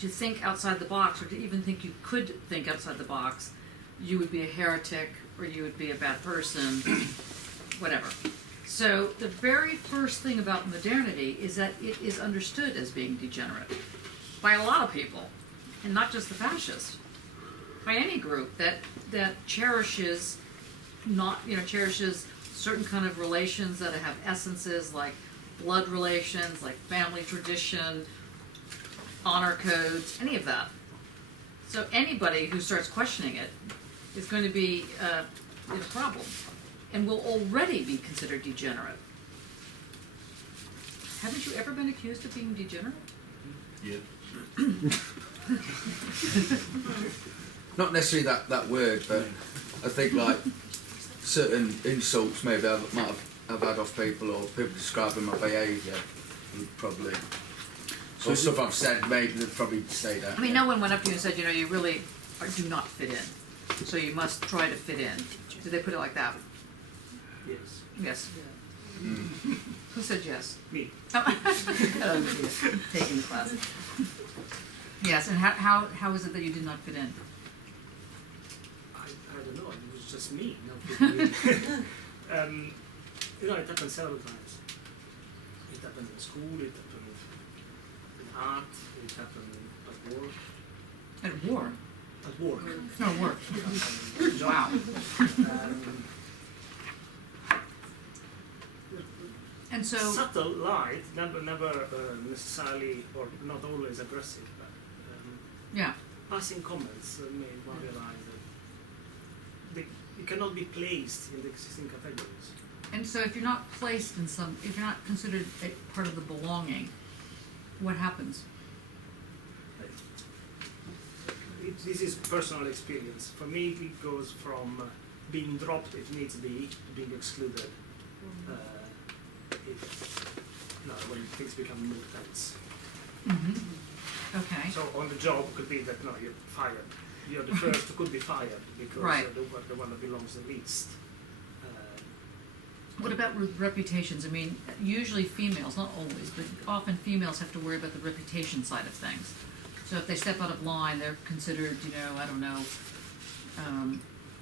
to think outside the box or to even think you could think outside the box, you would be a heretic or you would be a bad person. whatever. So the very first thing about modernity is that it is understood as being degenerate by a lot of people, and not just the fascists. By any group that cherishes cherishes certain kind of relations that have essences like blood relations, like family tradition, honor codes, any of that. So anybody who starts questioning it is going to be in a problem, and will already be considered degenerate. Haven't you ever been accused of being degenerate? Yeah. Not necessarily that word, but I think like certain insults maybe I might have had off people, or people describing my behaviour would probably, or stuff I've said, maybe they'd probably say that. I mean, no one went up to you and said, you really do not fit in, so you must try to fit in. Did they put it like that? Yes. Yes. Mm. Who said yes? Me. Oh, yes. Taking the class. Yes, and how is it that you did not fit in? I don't know. It was just me. Not really. It happened several times. It happened in school. It happened in art. It happened at work. At war? At work. No, work. Job. Wow. And so, subtle light, never necessarily, or not always aggressive, but yeah. passing comments made one realize that you cannot be placed in the existing categories. And so if you're not placed in if you're not considered a part of the belonging, what happens? This is personal experience. For me, it goes from being dropped if needs be to being excluded. When things become more tense. Mm-hmm. Okay. So on the job could be that you're fired. You're the first who could be fired because right. You're the one that belongs the least. What about reputations? I mean, usually females, not always, but often females have to worry about the reputation side of things. So if they step out of line, they're considered,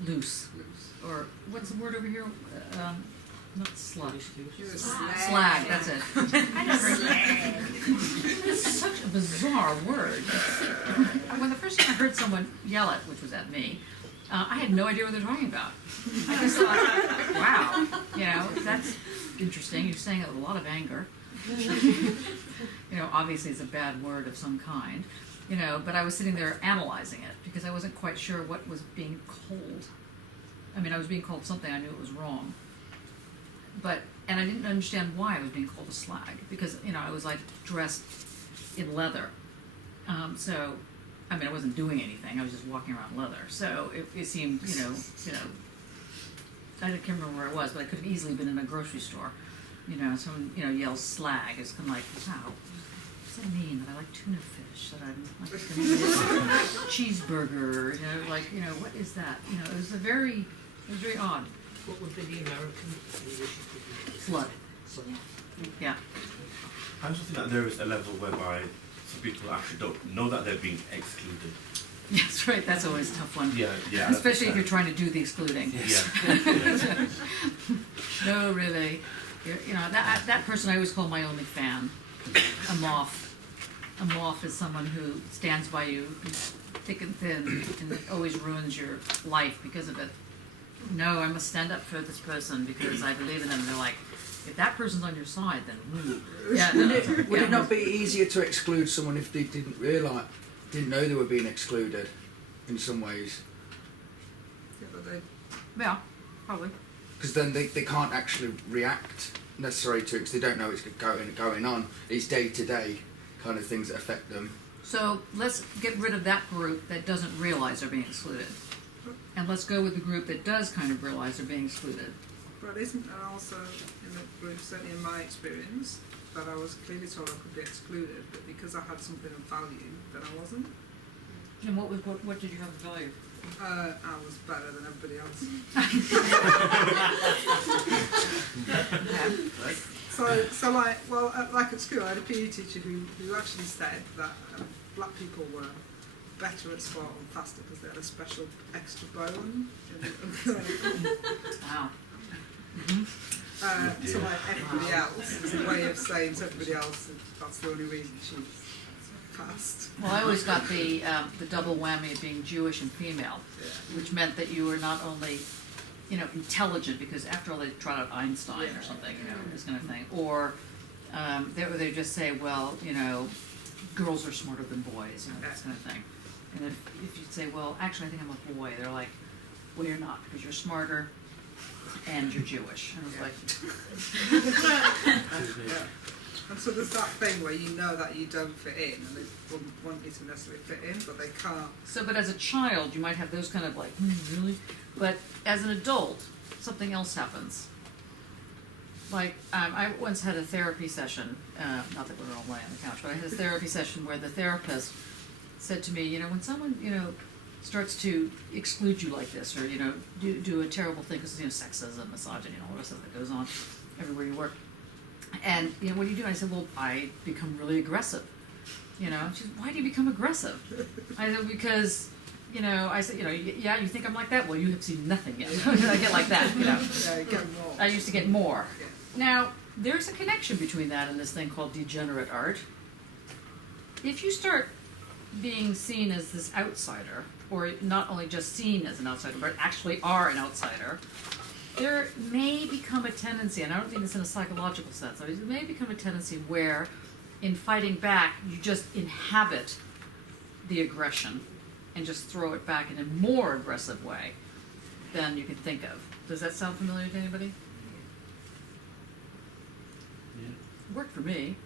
loose. Or what's the word over here? Not slut. Slag, that's it. I know slag. It's such a bizarre word. When the first time I heard someone yell it, which was at me, I had no idea what they're talking about. I just thought, wow, that's interesting. You're saying it with a lot of anger. Obviously it's a bad word of some kind. But I was sitting there analyzing it because I wasn't quite sure what was being called. I mean, I was being called something, I knew it was wrong. And I didn't understand why I was being called a slag, because, I was like dressed in leather. So, I mean, I wasn't doing anything, I was just walking around leather. So it seemed, I can't remember where I was, but I could have easily been in a grocery store. Someone, yells slag. It's kind of like, wow, what does that mean? That I like tuna fish, that I'm like cheeseburger, what is that? It was very odd. What would be the American English? Slut. Yeah. I also think that there is a level whereby some people actually don't know that they're being excluded. That's right, that's always a tough one. Yeah. Especially if you're trying to do the excluding. Yeah. No, really. That person I always call my only fan. A moth. A moth is someone who stands by you thick and thin, and it always ruins your life because of it. No, I must stand up for this person because I believe in them. And they're like, if that person's on your side, then woo. Yeah, Would it not be easier to exclude someone if they didn't know they were being excluded in some ways? Yeah, probably. Because then they can't actually react necessarily to it because they don't know it's going on. It's day-to-day kind of things that affect them. So let's get rid of that group that doesn't realize they're being excluded. And let's go with the group that does kind of realize they're being excluded. But isn't there also in the group, certainly in my experience, that I was clearly told I could be excluded, but because I had something of value, then I wasn't? And what did you have of value? I was better than everybody else. Like at school, I had a PE teacher who actually said that black people were better at sport and faster because they had a special extra bone. Wow. to like everybody else. It's a way of saying to everybody else that that's the only reason she's passed. Well, I always got the double whammy of being Jewish and female, which meant that you were not only, intelligent, because after all they trot out Einstein or something, this kind of thing, or they just say, well, girls are smarter than boys, this kind of thing. And if you say, well, actually I think I'm a boy, they're like, well, you're not, because you're smarter and you're Jewish. And I was like, And so there's that thing where you know that you don't fit in, and they wouldn't want you to necessarily fit in, but they can't. so, but as a child, you might have those kind of like, really? But as an adult, something else happens. Like, I once had a therapy session, not that we were all laying on the couch, but I had a therapy session where the therapist said to me, when someone, starts to exclude you like this, or, do a terrible thing, because, sexism, misogyny, all the rest of it that goes on everywhere you work. And, what do you do? I said, well, I become really aggressive. She said, why do you become aggressive? I said, because, I said, yeah, you think I'm like that? Well, you have seen nothing yet. I get like that, Yeah, you get more. I used to get more. Yeah. Now, there's a connection between that and this thing called degenerate art. If you start being seen as this outsider, or not only just seen as an outsider, but actually are an outsider, there may become a tendency, and I don't think this in a psychological sense, there may become a tendency where, in fighting back, you just inhabit the aggression and just throw it back in a more aggressive way than you can think of. Does that sound familiar to anybody? Yeah. It worked for me,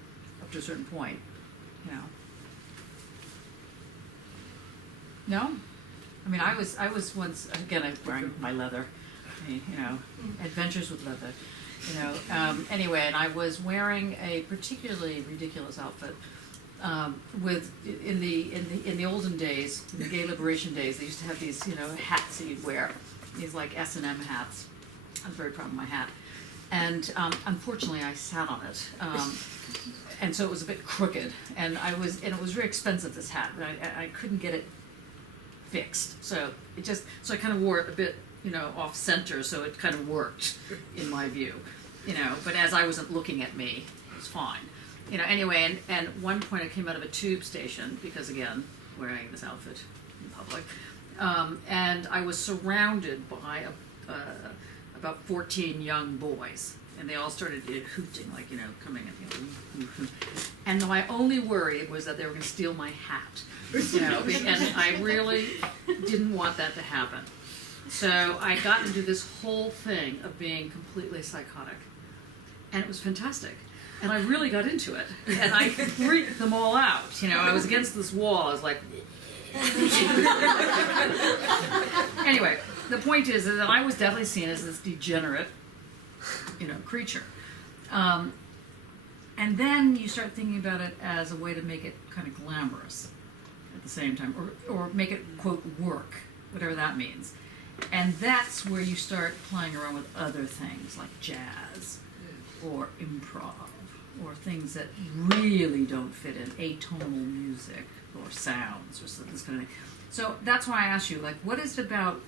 up to a certain point, No? I mean, I was once, again, I'm wearing my leather, adventures with leather, anyway, and I was wearing a particularly ridiculous outfit, in the olden days, in the gay liberation days, they used to have these, hats that you'd wear, these like S&M hats. I'm very proud of my hat. And unfortunately I sat on it. And so it was a bit crooked, and it was very expensive, this hat, but I couldn't get it fixed. So I kind of wore it a bit, off center, so it kind of worked in my view, but as I wasn't looking at me, it was fine. Anyway, and one point I came out of a tube station, because again, wearing this outfit in public, and I was surrounded by about 14 young boys, and they all started hooting, like, coming in, and my only worry was that they were going to steal my hat, and I really didn't want that to happen. So I got into this whole thing of being completely psychotic, and it was fantastic. And I really got into it, and I freaked them all out. I was against this wall. I was like, anyway, the point is that I was definitely seen as this degenerate, creature. And then you start thinking about it as a way to make it kind of glamorous at the same time, or make it, quote, work, whatever that means. And that's where you start playing around with other things like jazz or improv, or things that really don't fit in atonal music or sounds or this kind of thing. So that's why I asked you, like, what is it about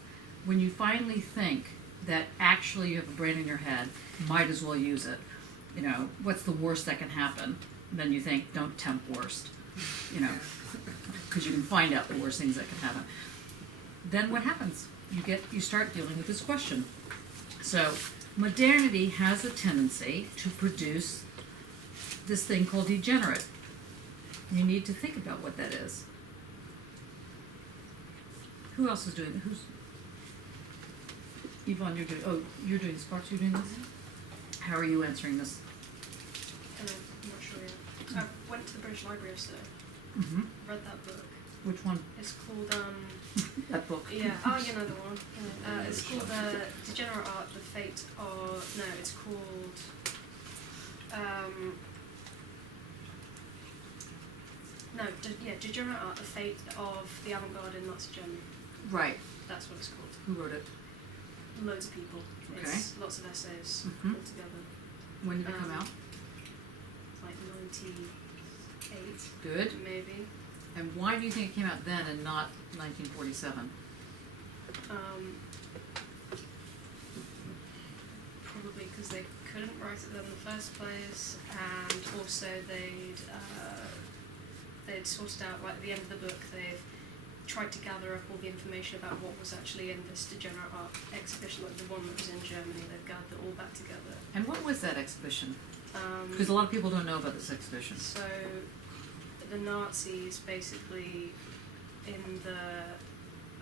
when you finally think that actually you have a brain in your head, might as well use it? What's the worst that can happen? And then you think, don't tempt worst, because you can find out the worst things that can happen. Then what happens? You start dealing with this question. So modernity has a tendency to produce this thing called degenerate. You need to think about what that is. Who else is doing it? Who's Yvonne? You're doing Sparks. You're doing this. How are you answering this? I'm not sure yet. I went to the British Library yesterday. Mm-hmm. Read that book. Which one? It's called That book. yeah. Oh, yeah, another one. It's called Degenerate Art: The Fate of. No, it's called. Degenerate Art: The Fate of the Avant-Garde in Nazi Germany. Right. That's what it's called. Who wrote it? Loads of people. Okay. It's lots of essays Mhm. put together. When did it come out? Like 98, Good. maybe. And why do you think it came out then and not 1947? Probably because they couldn't write it in the first place, and also they'd sorted out, like at the end of the book, they've tried to gather up all the information about what was actually in this degenerate art exhibition, like the one that was in Germany. They've gathered all that together. And what was that exhibition? Because a lot of people don't know about this exhibition. So the Nazis basically in the,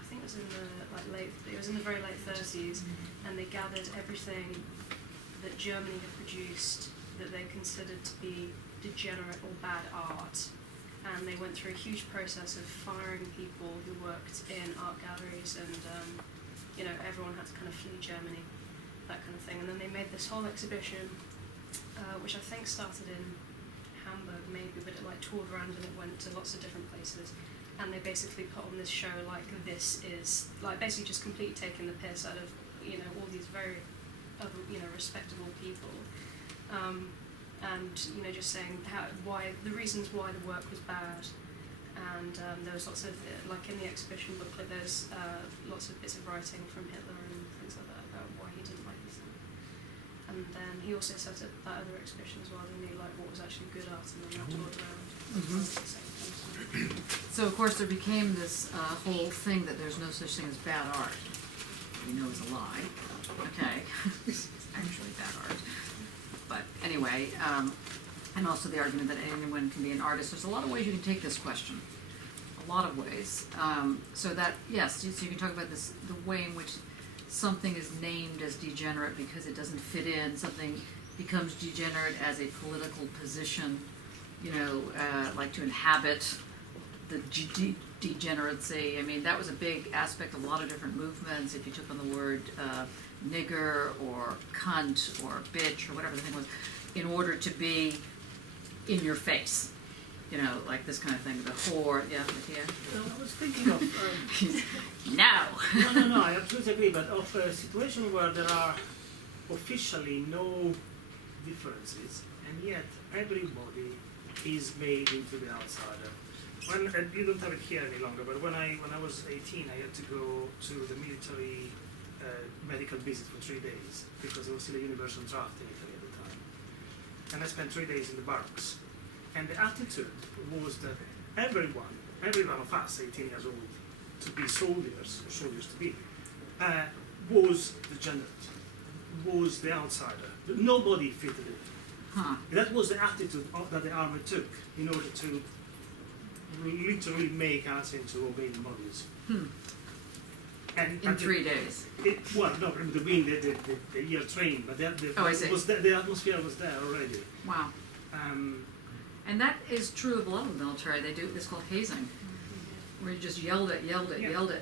I think it was in the very late 30s, and they gathered everything that Germany had produced that they considered to be degenerate or bad art, and they went through a huge process of firing people who worked in art galleries, and everyone had to kind of flee Germany, that kind of thing. And then they made this whole exhibition, which I think started in Hamburg maybe, but it like toured around and it went to lots of different places. And they basically put on this show like this is like basically just completely taking the piss out of all these very other respectable people, and just saying why the reasons why the work was bad. And there was lots of like in the exhibition booklet there's lots of bits of writing from Hitler and things like that about why he didn't like these things. And then he also set up that other exhibition as well, and knew like what was actually good art, and then they toured around. So of course there became this whole thing that there's no such thing as bad art. We know is a lie. Okay, it's actually bad art. But anyway, and also the argument that anyone can be an artist. There's a lot of ways you can take this question. A lot of ways. So that yes, so you can talk about this, the way in which something is named as degenerate because it doesn't fit in. Something becomes degenerate as a political position. Like to inhabit the degeneracy. I mean, that was a big aspect of a lot of different movements. If you took on the word nigger or cunt or bitch or whatever the thing was, in order to be in your face, like this kind of thing, the whore, yeah, Mattia? No, I was thinking of... No! No, I absolutely agree, but of a situation where there are officially no differences, and yet everybody is made into the outsider. When you don't have it here any longer, but when I was 18, I had to go to the military medical visit for 3 days because there was still a universal draft in Italy at the time. And I spent 3 days in the barracks. And the attitude was that every one of us, 18 years old, to be soldiers, or soldiers to be, was degenerate, was the outsider. Nobody fitted it. Huh. That was the attitude that the army took in order to literally make us into obeying bodies. And in 3 days. No, the year training, but the atmosphere was there already. Wow. And that is true of a lot of the military. They do it's called hazing, where you just yelled it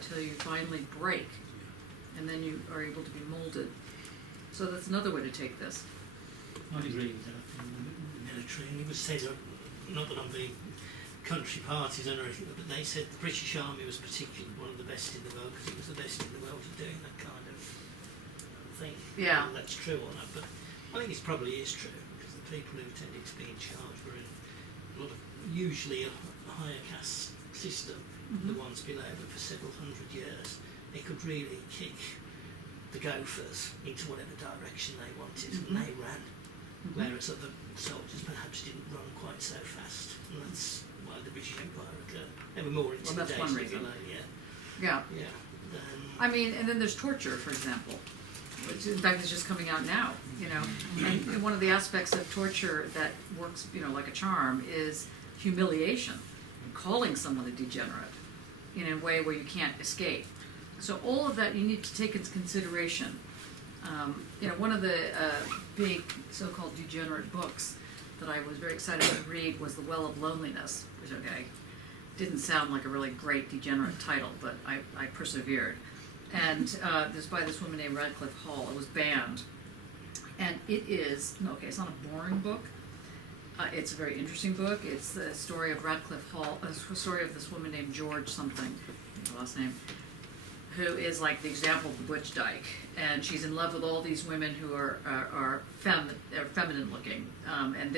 till you finally break, and then you are able to be molded. So that's another way to take this. I agree with that. In the military, and it was said, not that I'm being country partisan or anything, but they said the British Army was particularly one of the best in the world because it was the best in the world at doing that kind of thing. Yeah. Whether that's true or not, but I think it probably is true because the people who tended to be in charge were in usually a higher caste system, the ones below, but for several hundred years they could really kick the gophers into whatever direction they wanted, and they ran. Whereas other soldiers perhaps didn't run quite so fast, and that's why the British Empire occurred. They were more intimidating. Well, that's one reason. Yeah. I mean, and then there's torture, for example, which in fact is just coming out now. And one of the aspects of torture that works, like a charm, is humiliation, calling someone a degenerate in a way where you can't escape. So all of that you need to take into consideration. One of the big so-called degenerate books that I was very excited to read was The Well of Loneliness, which, didn't sound like a really great degenerate title, but I persevered. And this by this woman named Radcliffe Hall. It was banned. And it is, it's not a boring book. It's a very interesting book. It's the story of Radcliffe Hall, the story of this woman named George something, her last name, who is like the example of the butch dyke, and she's in love with all these women who are feminine looking, and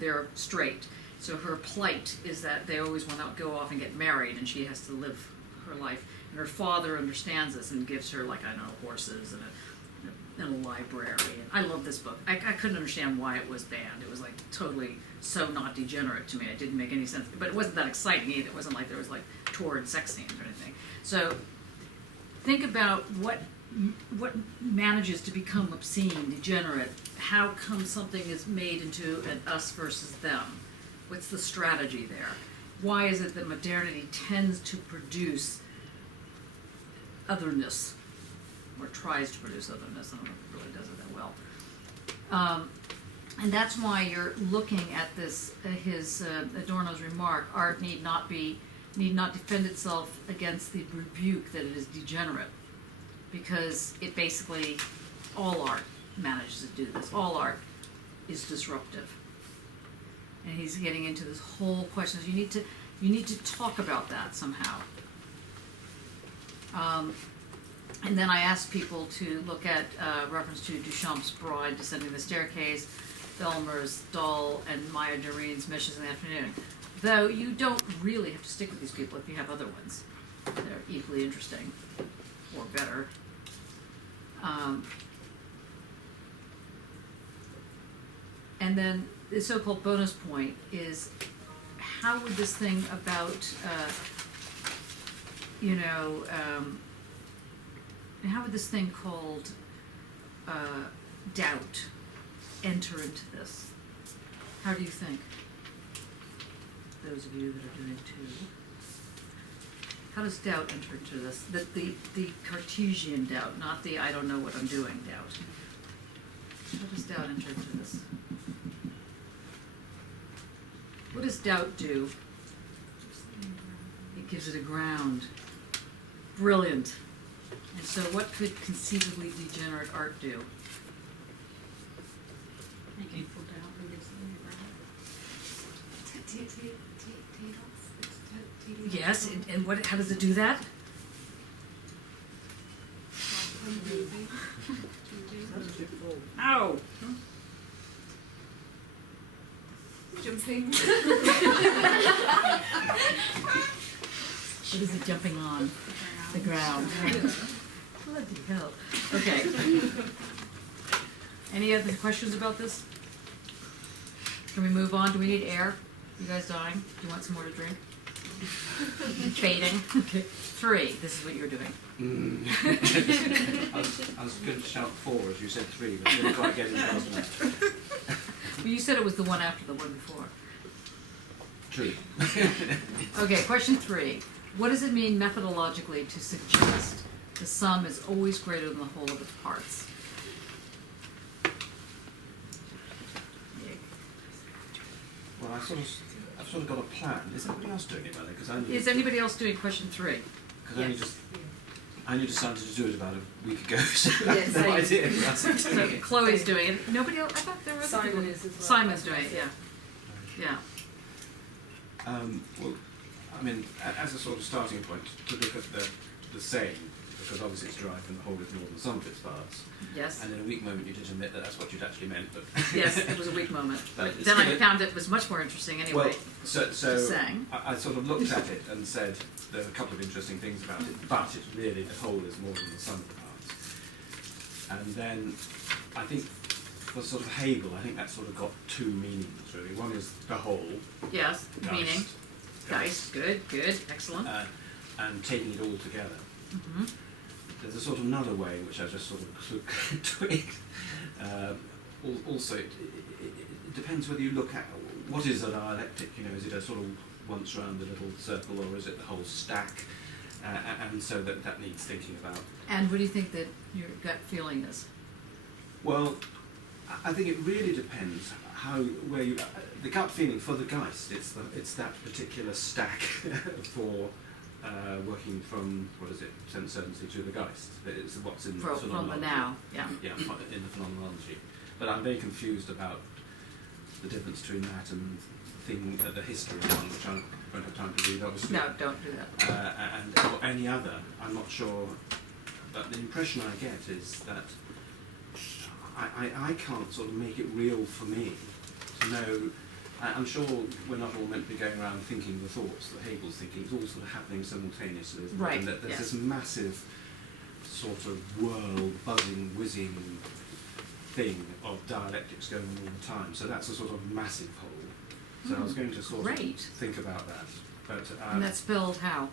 they're straight. So her plight is that they always want to go off and get married, and she has to live her life. And her father understands this and gives her horses and a in a library. And I love this book. I couldn't understand why it was banned. It was like totally so not degenerate to me. It didn't make any sense. But it wasn't that exciting either. It wasn't like there was like torrid sex scenes or anything. So think about what manages to become obscene, degenerate. How come something is made into an us versus them? What's the strategy there? Why is it that modernity tends to produce otherness, or tries to produce otherness? I don't know if it really does it that well. And that's why you're looking at this, Adorno's remark, art need not defend itself against the rebuke that it is degenerate, because it basically, all art manages to do this. All art is disruptive. And he's getting into this whole question. You need to talk about that somehow. And then I asked people to look at reference to Duchamp's Bride, Descending the Staircase, Belmer's Doll, and Maya Doreen's Missions in the Afternoon. Though you don't really have to stick with these people if you have other ones. They're equally interesting, or better. And then the so-called bonus point is, how would this thing about, how would this thing called doubt enter into this? How do you think? Those of you that are doing two. How does doubt enter into this? The Cartesian doubt, not the I don't know what I'm doing doubt. How does doubt enter into this? What does doubt do? It gives it a ground. Brilliant. And so what could conceivably degenerate art do? Making full doubt and gives them a ground. Yes, and what? How does it do that? Ow! Jumping. What is it jumping on? The ground. Bloody hell. Okay. Any other questions about this? Can we move on? Do we need air? You guys dying? Do you want some more to drink? Fading. Okay. 3. This is what you're doing. I was going to shout 4 as you said 3, but I didn't quite get it fast enough. Well, you said it was the one after the one before. True. Okay, question 3. What does it mean methodologically to suggest the sum is always greater than the whole of its parts? Well, I've sort of got a plan. Is anybody else doing it, Melanie? Is anybody else doing question 3? Because I only decided to do it about a week ago, so I Yes, have no idea. So Chloe's doing it. Nobody else? I thought there was Simon is as well. Simon's doing it, yeah. Yeah. Well, I mean, as a sort of starting point, to look at the same, because obviously it's derived from the whole is more than the sum of its parts. Yes. And in a weak moment you did admit that that's what you'd actually meant, but... Yes, it was a weak moment. But But then I found it was much more interesting anyway. Well, so Sang. I sort of looked at it and said there are a couple of interesting things about it, but it's really the whole is more than the sum of the parts. And then I think for sort of Hegel, I think that sort of got 2 meanings really. One is the whole. Yes, Geist. meaning. Geist, good, excellent. And taking it all together. Mm-hmm. There's a sort of another way which I just sort of twigged. Also, it depends whether you look at what is a dialectic. Is it a sort of once round the little circle, or is it the whole stack? And so that needs thinking about. And what do you think that your gut feeling is? Well, I think it really depends where you. The gut feeling for the Geist, it's that particular stack for. Working from, sense certainty to the Geist. It's what's in the phenomenology. From the now, yeah. Yeah, in the phenomenology. But I'm very confused about the difference between that and the history one, which I won't have time to read, obviously. No, don't do that. Or any other. I'm not sure. But the impression I get is that I can't sort of make it real for me to know. I'm sure we're not all meant to be going around thinking the thoughts that Hegel's thinking. It's all sort of happening simultaneously. Right, And that there's yes. this massive sort of whirl, buzzing, whizzing thing of dialectics going on all the time. So that's a sort of massive hole. So I was going to sort of Great. think about that. But And that's spelled how?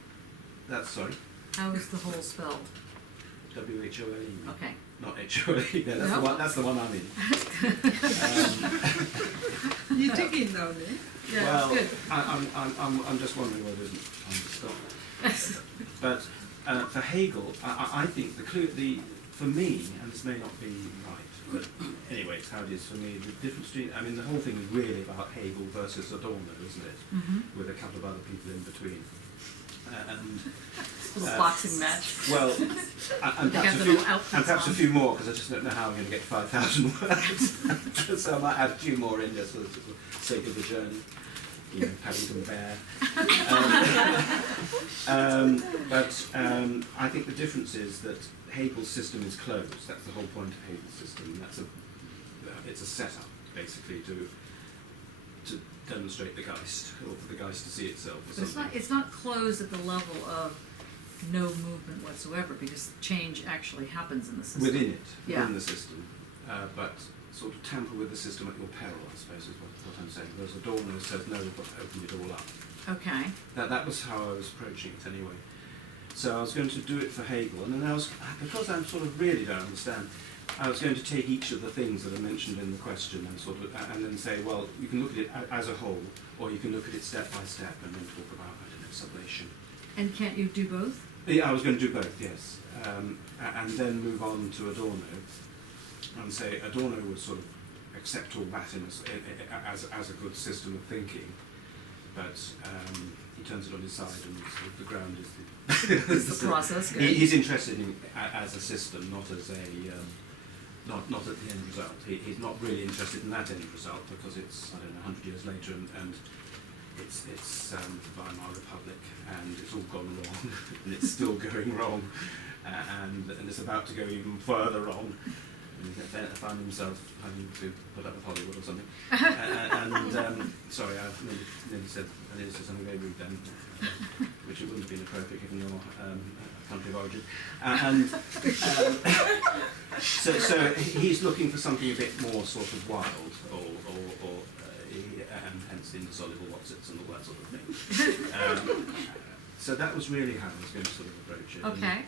that's, sorry, How is the whole spelled? WHOLE. Okay. Not HOLE. No, that's No. the one. That's the one I'm in. You're digging down there. Yeah, well, that's good. I'm just wondering whether it's time to stop. But for Hegel, I think for me, and this may not be right, but anyway, it's how it is for me. The difference between, I mean, the whole thing is really about Hegel versus Adorno, isn't it? Mm-hmm. With a couple of other people in between. And Little boxing match. well, and They have perhaps, the a few, little outfits and perhaps a on. few more, because I just don't know how I'm going to get 5,000 words. So I might add a few more in just for the sake of the journey. You know, Paddington Bear. But I think the difference is that Hegel's system is closed. That's the whole point of Hegel's system. It's a setup, basically, to demonstrate the Geist, or for the Geist to see itself. Or But something. it's not closed at the level of no movement whatsoever, because change actually happens in the system. Within it, Yeah. within the system, but sort of tamper with the system at your peril, I suppose, is what I'm saying. Whereas Adorno says, no, we've got to open it all up. Okay. That was how I was approaching it anyway. So I was going to do it for Hegel, and then because I sort of really don't understand, I was going to take each of the things that are mentioned in the question and and then say, well, you can look at it as a whole, or you can look at it step by step and then talk about, I don't know, sublation. And can't you do both? Yeah, I was going to do both, yes. And then move on to Adorno and say Adorno would sort of accept all that as a good system of thinking, but he turns it on his side, and sort of the ground is It's the process. Good. He's interested in as a system, not as a not at the end result. He's not really interested in that end result because it's, I don't know, 100 years later, and it's the Weimar Republic, and it's all gone wrong, and it's still going wrong, and it's about to go even further wrong. And he found himself having to put up with Hollywood or something. Sorry, I nearly said something very rude then, which it wouldn't have been appropriate given your country of origin. So he's looking for something a bit more sort of wild, and hence the indissoluble whatsits and all that sort of thing. So that was really how I was going to sort of approach it. Okay.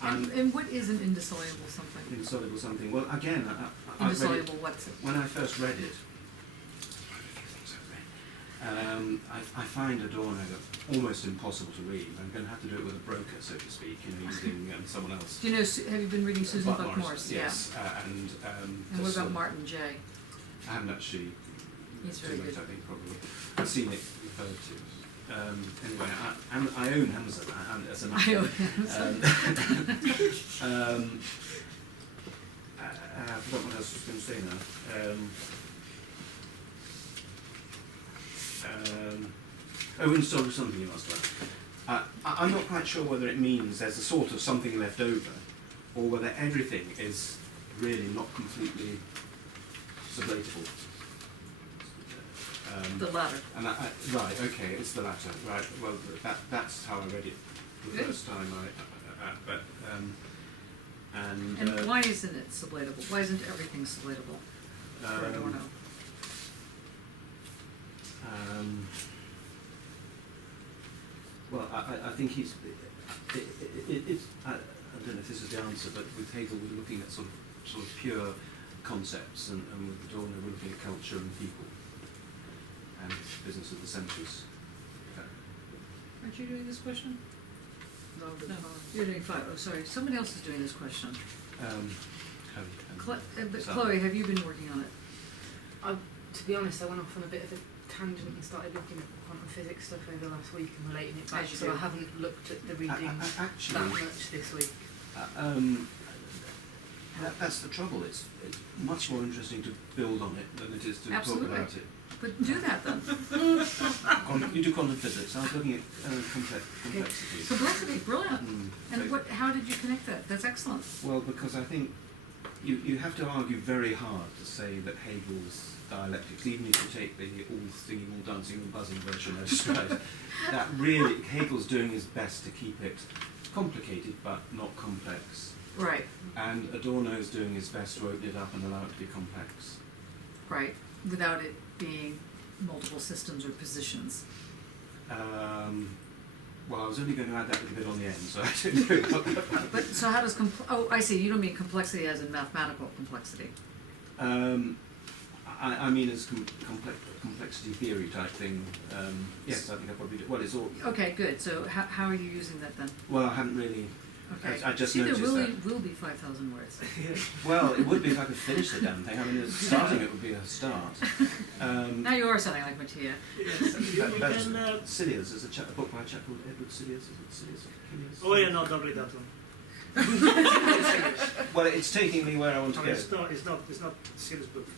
And what is an indissoluble something? Indissoluble something. Well, again, Indissoluble what's it? when I first read it, I find Adorno almost impossible to read. I'm going to have to do it with a broker, so to speak, using someone else. Do you know? Have you been reading Susan Buck Buck-Morss? Yes. Yeah. And And what just about sort of- Martin J? I haven't actually. He's too very late, good. I think probably. I've seen it referred to. Anyway, I own Hamza as an I own Hamza. I forgot what else I was going to say now. Indissoluble something you asked about. I'm not quite sure whether it means there's a sort of something left over, or whether everything is really not completely sublatable. The latter. And right, okay, it's the latter. Right, well, that's how I read it the Good. first time. And why isn't it sublatable? Why isn't everything sublatable for Adorno? Well, I think he's. I don't know if this is the answer, but with Hegel we're looking at sort of pure concepts, and with Adorno we're looking at culture and people and business of the senses. Aren't you doing this question? No, you're doing 5. Oh, sorry. Somebody else is doing this question. Chloe, have you been working on it? To be honest, I went off on a bit of a tangent and started looking at quantum physics stuff over the last week and relating it back, As you so do. I haven't looked at the readings Actually, that much this week. that's the trouble. It's much more interesting to build on it than it is to Absolutely. talk about it. But do that then. You do quantum physics. I was looking at complexity. Complexity, brilliant. And So- how did you connect that? That's excellent. Well, because I think you have to argue very hard to say that Hegel's dialectics, even if you take the all singing, all dancing, all buzzing version I described, that really Hegel's doing his best to keep it complicated but not complex. Right, And Adorno is doing his best to open it up and allow it to be complex. right, without it being multiple systems or positions. Well, I was only going to add that little bit on the end, so I didn't know. But, so how does oh, I see, you don't mean complexity as in mathematical complexity. I mean, as complexity theory type thing. Yes, I think I probably do. Well, it's all. Okay, good, so how are you using that then? Well, I haven't really. Okay. I just See, noticed there that. will be 5,000 words. Well, it would be if I could finish the damn thing. I mean, starting it would be a start. Now you are sounding like Mattia. That's Cilliers. There's a book by a chap called Edward Cilliers. Is it Cilliers or Cilliers? Oh yeah, no, don't read that one. Well, it's taking me where I want to go. It's not a serious book.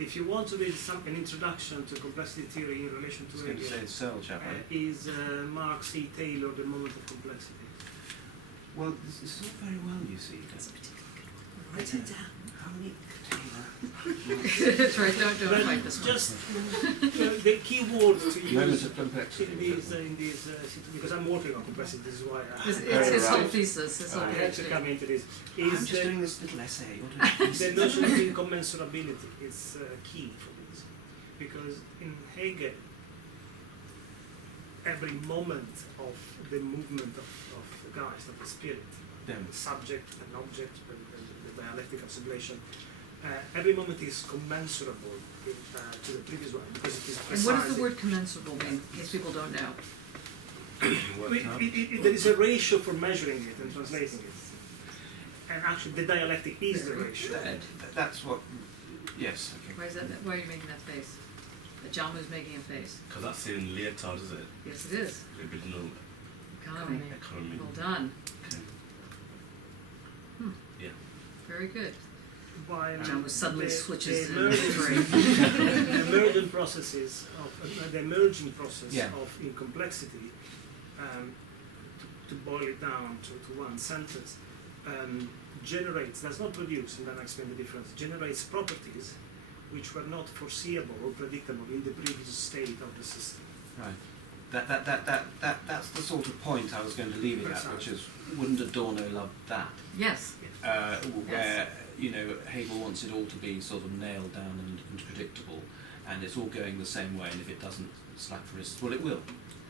If you want to read an introduction to complexity theory in relation I was to going to say Hegel, Cell chap. is Mark C. Taylor, The Moment of Complexity. Well, this is all very well, you see. That's a particularly good one. Write it down. How many That's right, don't fight this one. Just the key word to Moment use of complexity. in these because I'm working on complexity. This is why It's Very his whole right. thesis, his whole I had to PhD. come into this. I'm Is just doing this little essay. the notion of incommensurability is key for this, because in Hegel, every moment of the movement of the Geist, of the spirit, Then. subject and object, and the dialectic of sublation, every moment is commensurable to the previous one, because it is And precisely. what does the word commensurable mean, in case people don't know? There is a ratio for measuring it and translating it. And actually, the dialectic is the ratio. That's what. Yes. Okay. Why are you making that face? John was making a face. Because that's in Leotard, is it? Yes, it is. Libidinal Economy. economy. Well done. Okay. Yeah. Very good. While John was suddenly switches the in emerging, three. the emerging processes of the emerging process Yeah. of in complexity, to boil it down to one sentence, generates, does not produce, and then I explain the difference, generates properties which were not foreseeable or predictable in the previous state of the system. Right. That's the sort of point I was going to leave it at, which is, wouldn't Adorno love that? Yes. Where Hegel wants it all to be sort of nailed down and predictable, and it's all going the same way. And if it doesn't, slap for wrists. Well, it will.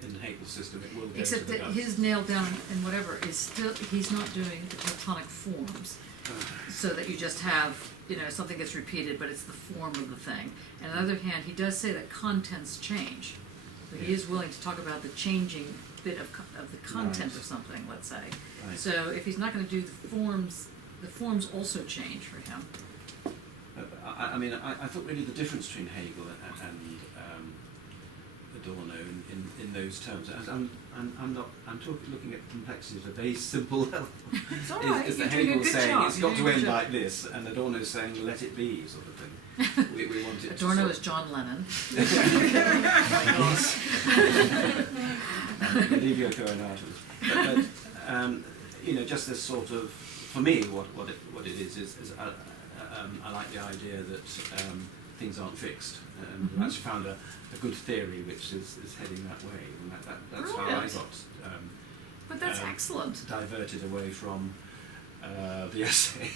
In the Hegel system, it will go Except to the that guts. his nailed down and whatever is still, he's not doing the Platonic forms, so that you just have, something gets repeated, but it's the form of the thing. And on the other hand, he does say that contents change. So he is willing to talk about the changing bit of the content Right. of something, let's say. Right. So if he's not going to do the forms also change for him. I thought really the difference between Hegel and Adorno in those terms. I'm looking at complexity at a very simple level. It's all right. Is You're that doing a Hegel good saying job. it's You're got to doing a end good like this, and Adorno saying let it be, sort of thing. We want it. Adorno is John Lennon. Leave your going out of but just this sort of, for me, what it is I like the idea that things aren't fixed. I've actually found a good theory which is heading that way, and that's how I Brilliant. got. But that's excellent. Diverted away from the essay.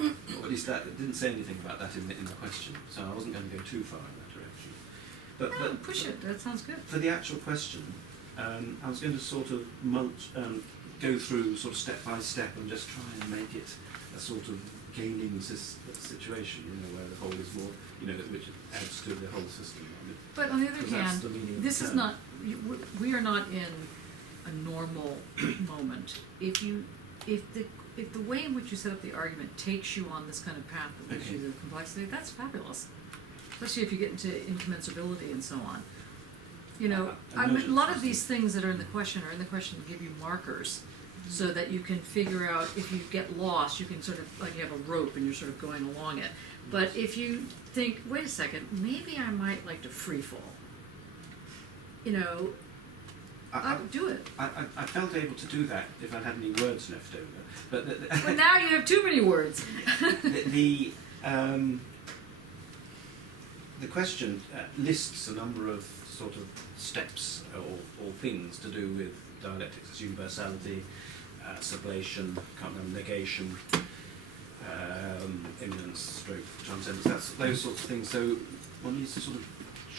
Or at least that didn't say anything about that in the question, so I wasn't going to go too far in that direction. But Push it. That sounds good. for the actual question, I was going to sort of go through sort of step by step and just try and make it a sort of gaining situation, where the whole is more, which adds to the whole system. But on the other Because that's hand, the meaning of this the is term. not, we are not in a normal moment. If the way in which you set up the argument takes you on this kind of path that leads you to the complexity, that's fabulous. Especially if you get into incommensurability and so on. A lot of these things that are in the question to give you markers, so that you can figure out, if you get lost, you can sort of, like you have a rope and you're sort of going along it. But if you think, wait a second, maybe I might like to free fall, I would do it. I felt able to do that if I had any words left over. But But now you have too many words. the question lists a number of sort of steps or things to do with dialectics. It's universality, sublation, can't remember, negation, immanence, stroke, transcendence. That's those sorts of things. So one needs to sort of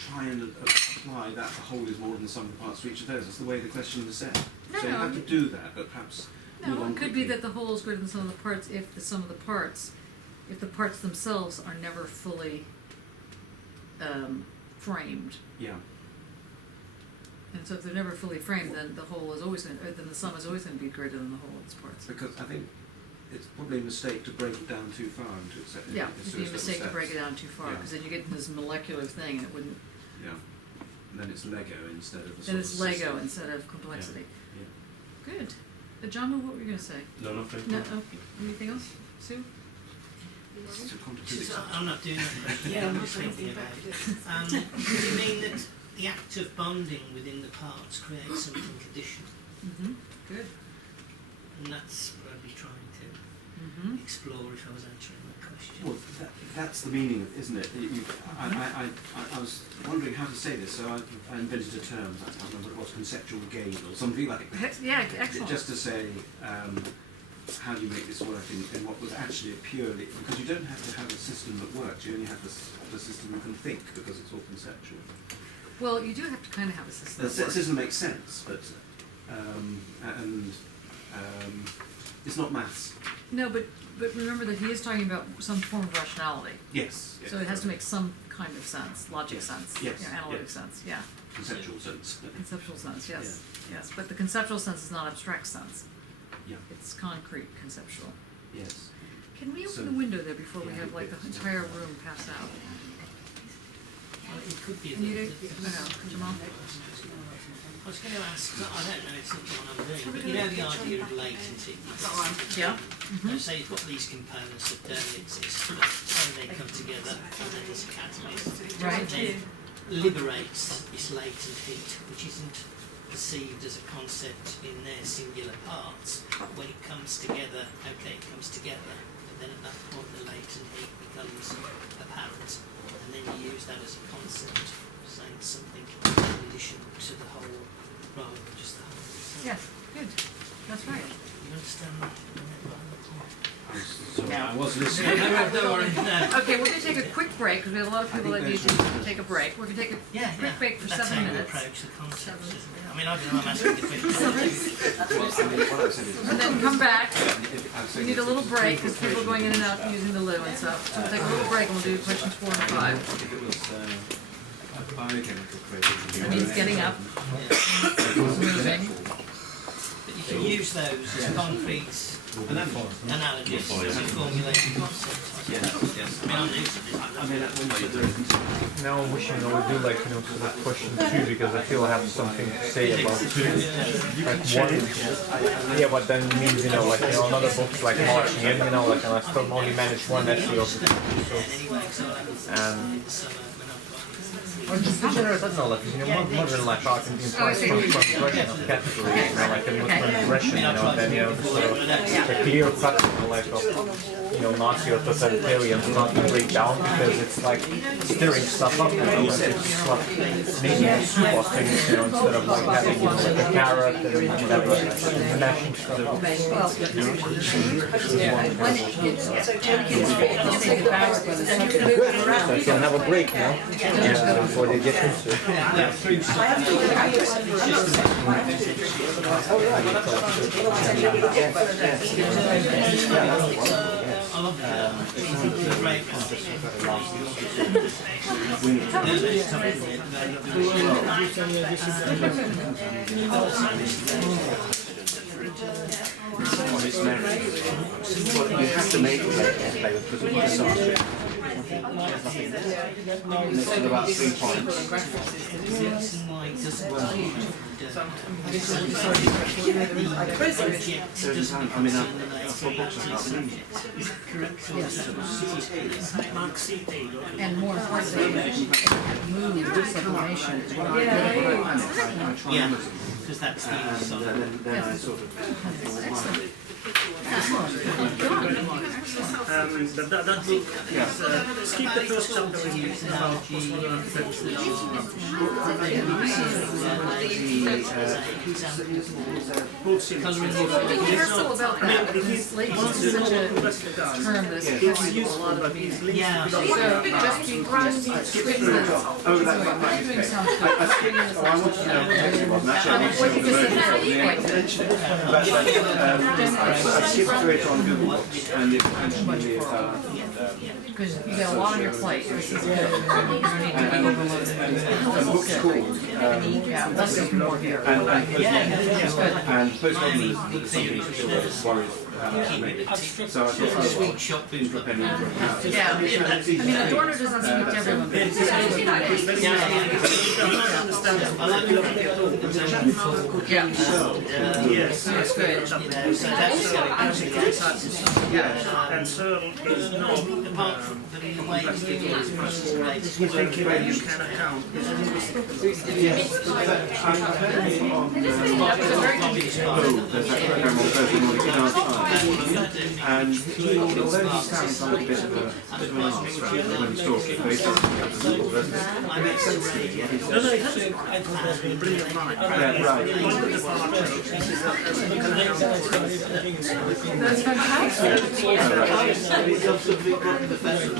try and apply that the whole is more than the sum of the parts for each of those. That's the way the question was set. No, so you no, have to do that, but perhaps move No, on it could quickly. be that the whole is greater than the sum of the parts if the sum of the parts, if the parts themselves are never fully framed. Yeah. And so if they're never fully framed, then the whole is always going to, then the sum is always going to be greater than the whole of its parts. Because I think it's probably a mistake to break it down too far into it. Yeah, it'd be a mistake to break it down too far, Yeah. because then you get this molecular thing, and it wouldn't, Yeah. And then it's Lego instead of a sort then of it's Lego system. instead of complexity. Yeah. Good. John, what were you going to say? No, nothing. No, okay. Anything else? Sue? It's too complicated. I'm not doing that. I'm just thinking about it. Does it mean that the act of bonding within the parts creates something additional? Mm-hmm. Good. And that's what I'd be trying to Mm-hmm. explore if I was answering that question. Well, that's the meaning of it, isn't it? I was wondering how to say this, so I invented a term, I can't remember what it was, conceptual gain or something like that. Yeah, excellent. Just to say, how do you make this work in what was actually a purely, because you don't have to have a system that works, you only have a system you can think, because it's all conceptual. Well, you do have to kind of have a system. The that works. system makes sense, but, it's not maths. No, but remember that he is talking about some form of rationality. Yes. So it has to make some kind of sense, logic sense, Yes, analytic yes. sense, yeah. Conceptual sense. Conceptual sense, yes, yes. But the conceptual sense is not abstract sense. Yeah. It's concrete conceptual. Yes. Can we open So- the window there before we Yeah, have like the entire room pass out? Well, it could be Can you do, that- no, Jamal? I was going to ask, I don't know, it's not what I'm doing, but you know the idea of latency? Yeah. You say you've got these components that don't exist, but say they come together and then there's a catalyst. Right. Then liberates this latent heat, which isn't perceived as a concept in their singular parts. When it comes together, okay, it comes together, but then at that point the latent heat becomes apparent, and then you use that as a concept, saying something in addition to the whole, rather than just the whole. Yes, good, that's right. You understand that? Sorry, I was listening. Don't worry, no. Okay, we're gonna take a quick break, because we have a lot of people that need to take a break. We're gonna take a quick break for That's 7 how you minutes. approach the concept, isn't it? I mean, I don't know, I'm asking the question. Well, I mean, what I said is, And then come back. if I was We saying need a it's little just break, three because people are going in and out using the loo and stuff. So we'll take a little break and we'll do questions 4 and 5. If it was biochemical creation. That means getting up. Moving. But you can use those as concrete analogies to formulate the concept. Yes, yes. I mean, I'm new to this. I mean, when Now I'm wishing I would do like, you know, sort of question 2, because I feel I have something to say about 2. Like 1, yeah, but then it means, you know, like, you know, another book's like marching in, you know, like, and I still only manage 1 essay of the 2, so, and or just in general, I don't know, like, you know, modern like art and progression of categories, you know, like, and progression, you know, then, you know, sort of a clear cut, you know, like, of, you know, Nazi or totalitarian to not break down, because it's like stirring stuff up, you know, and it's like making a soup of things, you know, instead of like having, you know, like a carrot and whatever, and mashing stuff up. So you can have a break, you know, before they get into it. I love that. Great. it's merit. Well, you have to make it play because of the size. It's about 3 points. Certain time, I mean, I've got books I can't read. And more importantly, move sublimation. Yeah, because that's the And then I sort of think, well, why? That book is, skip the first chapter about postmodern feminists. Careful about that, because once is such a term that's It's useful, but it's linked to the so just keep running Oh, that might be I skipped. Oh, I wanted to know what it was. Actually, what you just said, I skipped through it on Google Books, and it mentioned because you got a lot on your plate. This is good. You don't need to be overloaded. the book's called Yeah, less is more here. and postmodern is something still worries about me. So I thought, oh, independent. Yeah, I mean, Adorno doesn't speak to everyone, but it's yeah. Yes, That's good. and Searle is not we think you can account. Yes, I'm heard on there's that program on Thursday morning in our time, and he, although he sounds like a bit of an arse when he's talking, but he doesn't have the Google, doesn't it? It makes sense to me. No, he has a brilliant mind. Yeah, right. That's fantastic.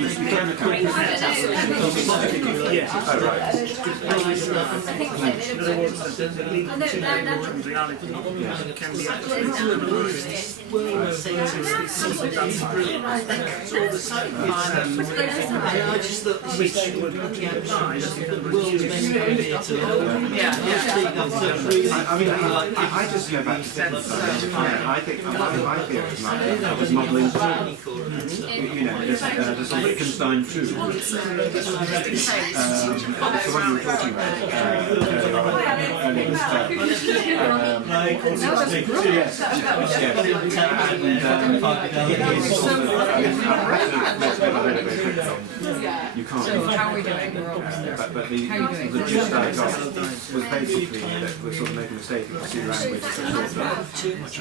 You can account. Yes. Oh, right. In other words, the link to the reality can be analyzed. Which would imply that you can reduce I mean, I just go back to sense. I think my theory is like I was modelling you know, there's some Wittgenstein too. So when you were talking about earlier this term, yes, you can't. So how are we doing? We're almost there. But the gist I got was basically that we're sort of making a mistake of see language as a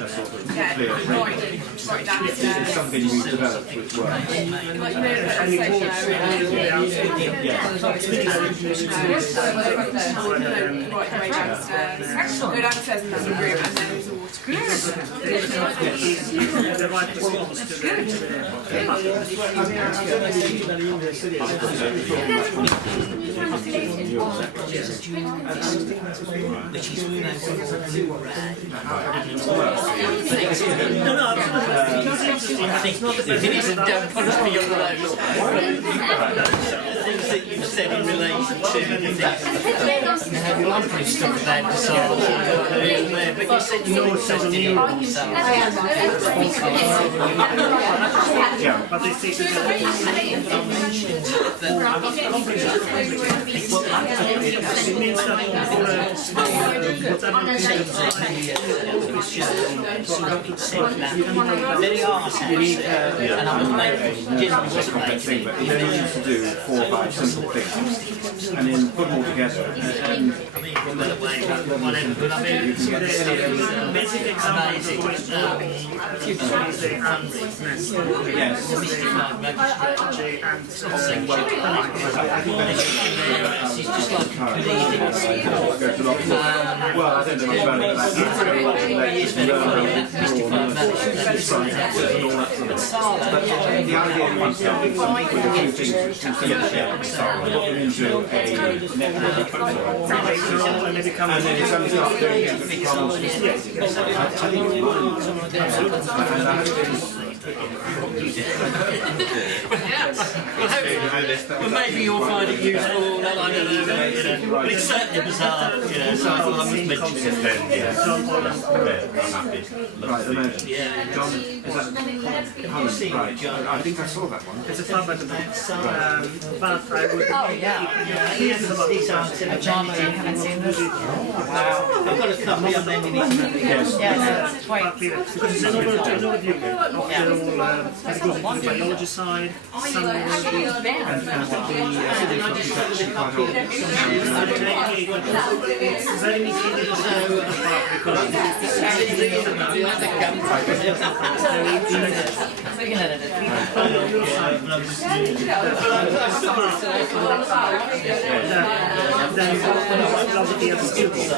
sort of clear framework. It's something we've developed which works. Go downstairs and there's a room and then there's a water. the right response to things that you've said in relation to stuff about the soul, but you said you also did but they say it means very hard, and I was making complex thing, but you only need to do 4 or 5 simple things, and then put them all together. And basic examples of which is the yes. strategy and she's just like well, I don't know much about it, but the idea is that with a few things which seems to put them into a network, and then it's only start doing it that becomes I think it's fine. And I hope well, maybe you'll find it useful, I don't know, but it's certainly bizarre, so I thought I must mention it then. Right, amazing. John, is that Holland? Right, I think I saw that one. it's a far better book. But I would John, I haven't seen this. I've got a copy of them. Yes. Yeah, it's quite. because it's an overview of the whole biology side, And the it's very easy to philosophy as a student.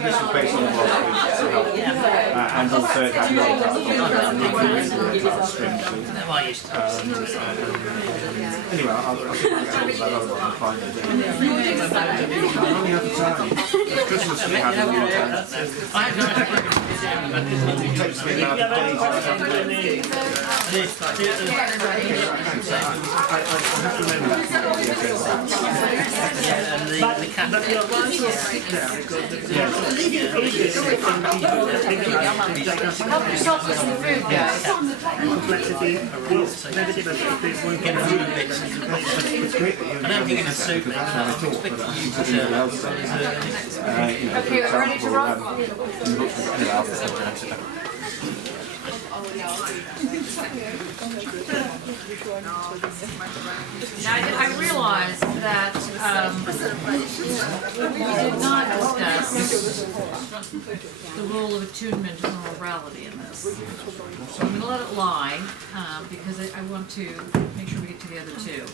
This is based on philosophy, and also it has anyway, I'll see if I can get that other one and find it. I only have the time. Christmas we have a new it takes me about a day I have to remember Complexity is negative and this one can I don't think it's so big. Okay, we're ready to roll. Now, I realized that we did not discuss the role of attunement and morality in this. So I'm going to let it lie because I want to make sure we get to the other two. I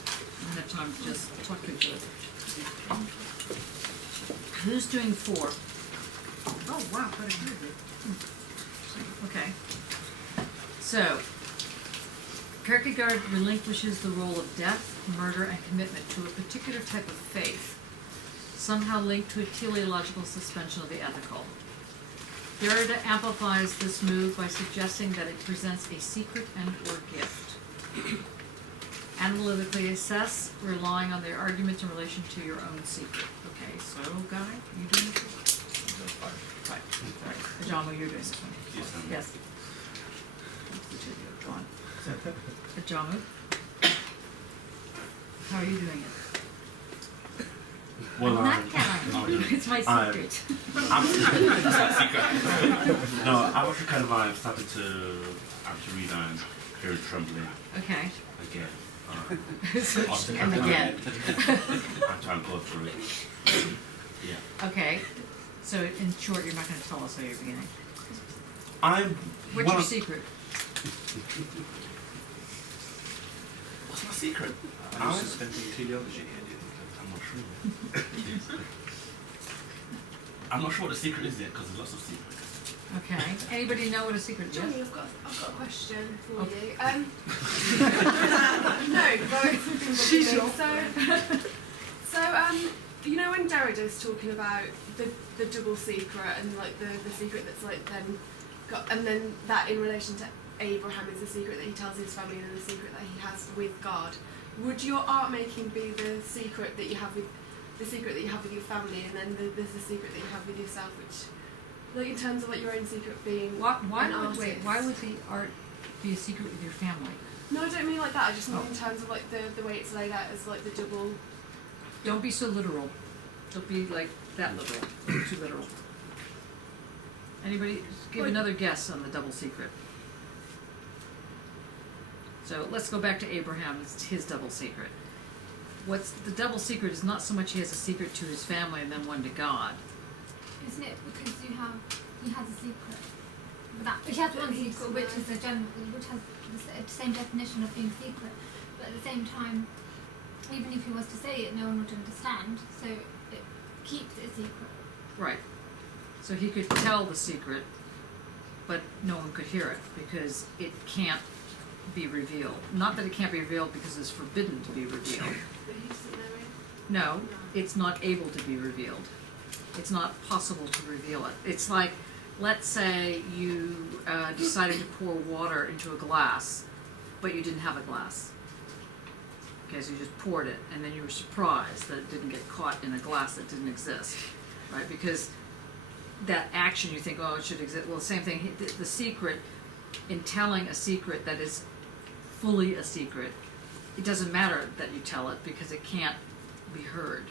don't have time to just talk to each other. Who's doing 4? Oh, wow, quite a good. Okay. So, Kierkegaard relinquishes the role of death, murder, and commitment to a particular type of faith, somehow linked to a teleological suspension of the ethical. Derrida amplifies this move by suggesting that it presents a secret and/or gift. Analytically assess, relying on their arguments in relation to your own secret. Okay, so Guy, you doing this one? Right. John, you're doing this one. Yes. John. John, how are you doing it? Well, it's my secret. It's my secret. No, I was kind of started to actually read Period Trembling. Okay. Again. And again. I'm trying to go through it. Yeah. Okay. So in short, you're not going to tell us how you're beginning. What's your secret? What's my secret? I'm suspending teleology here, do you think? I'm not sure. I'm not sure what the secret is yet because there's lots of secrets. Okay. Anybody know what a secret is? Johnny, I've got a question for Okay. you. No, but so you know when Derrida's talking about the double secret and like the secret that's like then got, and then that in relation to Abraham is the secret that he tells his family and the secret that he has with God. Would your art making be the secret that you have with your family, and then there's the secret that you have with yourself, which, like in terms of like your own secret being Why an artist? why would the art be a secret with your family? No, I don't mean like that. I just mean in terms of like the way it's laid out as like the double. Don't be so literal. Don't be like that literal. Too literal. Anybody give another guess on the double secret? So let's go back to Abraham. It's his double secret. What's the double secret is not so much he has a secret to his family and then one to God. Isn't it because he has a secret? But he has one secret, which is which has the same definition of being secret. But at the same time, even if he was to say it, no one would understand. So it keeps it a secret. Right. So he could tell the secret, but no one could hear it because it can't be revealed. Not that it can't be revealed because it's forbidden to be revealed. But he doesn't know it. No, it's not able to be revealed. It's not possible to reveal it. It's like, let's say you decided to pour water into a glass, but you didn't have a glass. Okay, so you just poured it, and then you were surprised that it didn't get caught in a glass that didn't exist, right? Because that action you think, oh, it should exist. Well, same thing. The secret, in telling a secret that is fully a secret, it doesn't matter that you tell it because it can't be heard.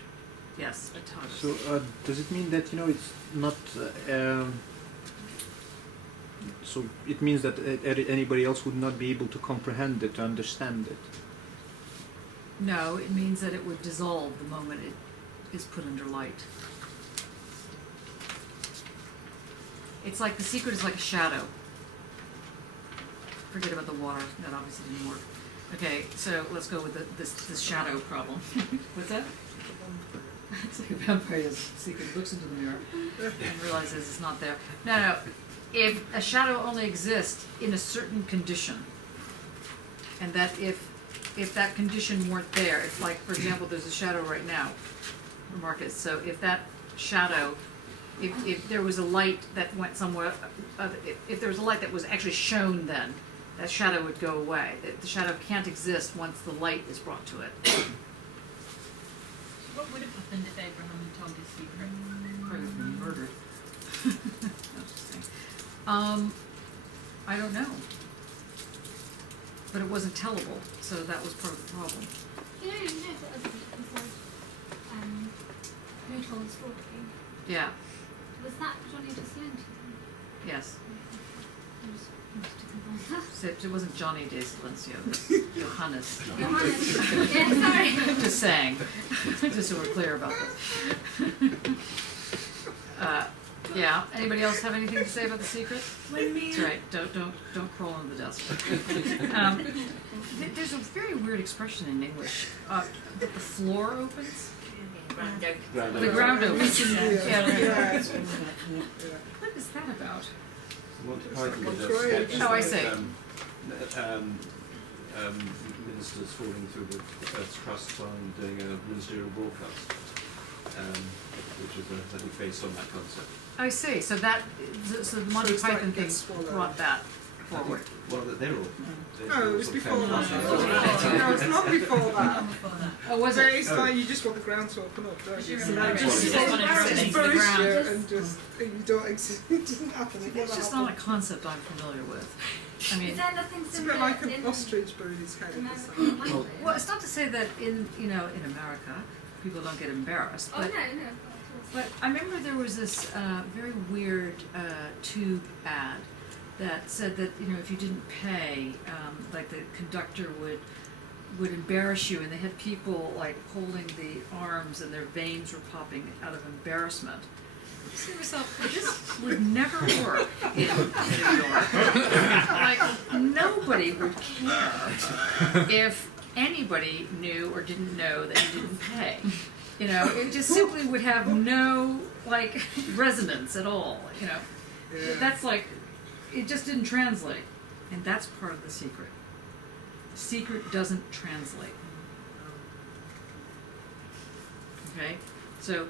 Yes, Todd. So does it mean that it's not? So it means that anybody else would not be able to comprehend it, to understand it. No, it means that it would dissolve the moment it is put under light. It's like the secret is like a shadow. Forget about the water. That obviously didn't work. Okay, so let's go with this shadow problem. What's that? It's like a vampire's secret looks into the mirror and realizes it's not there. No. If a shadow only exists in a certain condition, and that if that condition weren't there, if like, for example, there's a shadow right now, Marcus, so if that shadow, if there was a light that went somewhere, if there was a light that was actually shown then, that shadow would go away. The shadow can't exist once the light is brought to it. What would have happened if Abraham had told his secret? Probably would have been murdered. I don't know. But it wasn't tellable, so that was part of the problem. You know that other people said, who told the story? Yeah, Was that Johnny just learned to them? yes. I just wanted to confirm that. So it wasn't Johnny De Silencio, it was Johannes. Johannes. Yeah, sorry. Just saying, just so we're clear about this. Yeah, anybody else have anything to say about the secret? That's right, don't crawl under the desk. There's a very weird expression in English, that the floor opens. The ground opens. Yeah. What is that about? Monty Python did a sketch Oh, I see. Ministers falling through the Earth's crust on doing a ministerial broadcast, which is I think based on that concept. I see. So the Monty it's Python like thing gets swallowed. brought that forward. Well, they're all. No, it was before that. No. No, it's not before that. Oh, was So it? it's like you just want the ground to open up, don't you? You So remember just it. You just want it to just release the buries ground. you and just and you don't exist. It doesn't happen. It It's never just happens. not a concept I'm familiar with. I mean, Is there nothing It's a similar bit like an in ostrich buried his head. American language? well, it's not to say that in America people don't get embarrassed, Oh, no, but no, of course. But I remember there was this very weird tube ad that said that if you didn't pay, like the conductor would embarrass you, and they had people like holding the arms and their veins were popping out of embarrassment. You see yourself, this would never work in New York. Like nobody would care if anybody knew or didn't know that you didn't pay. It just simply would have no, resonance at all, Yeah. That's it just didn't translate. And that's part of the secret. The secret doesn't translate. Okay? So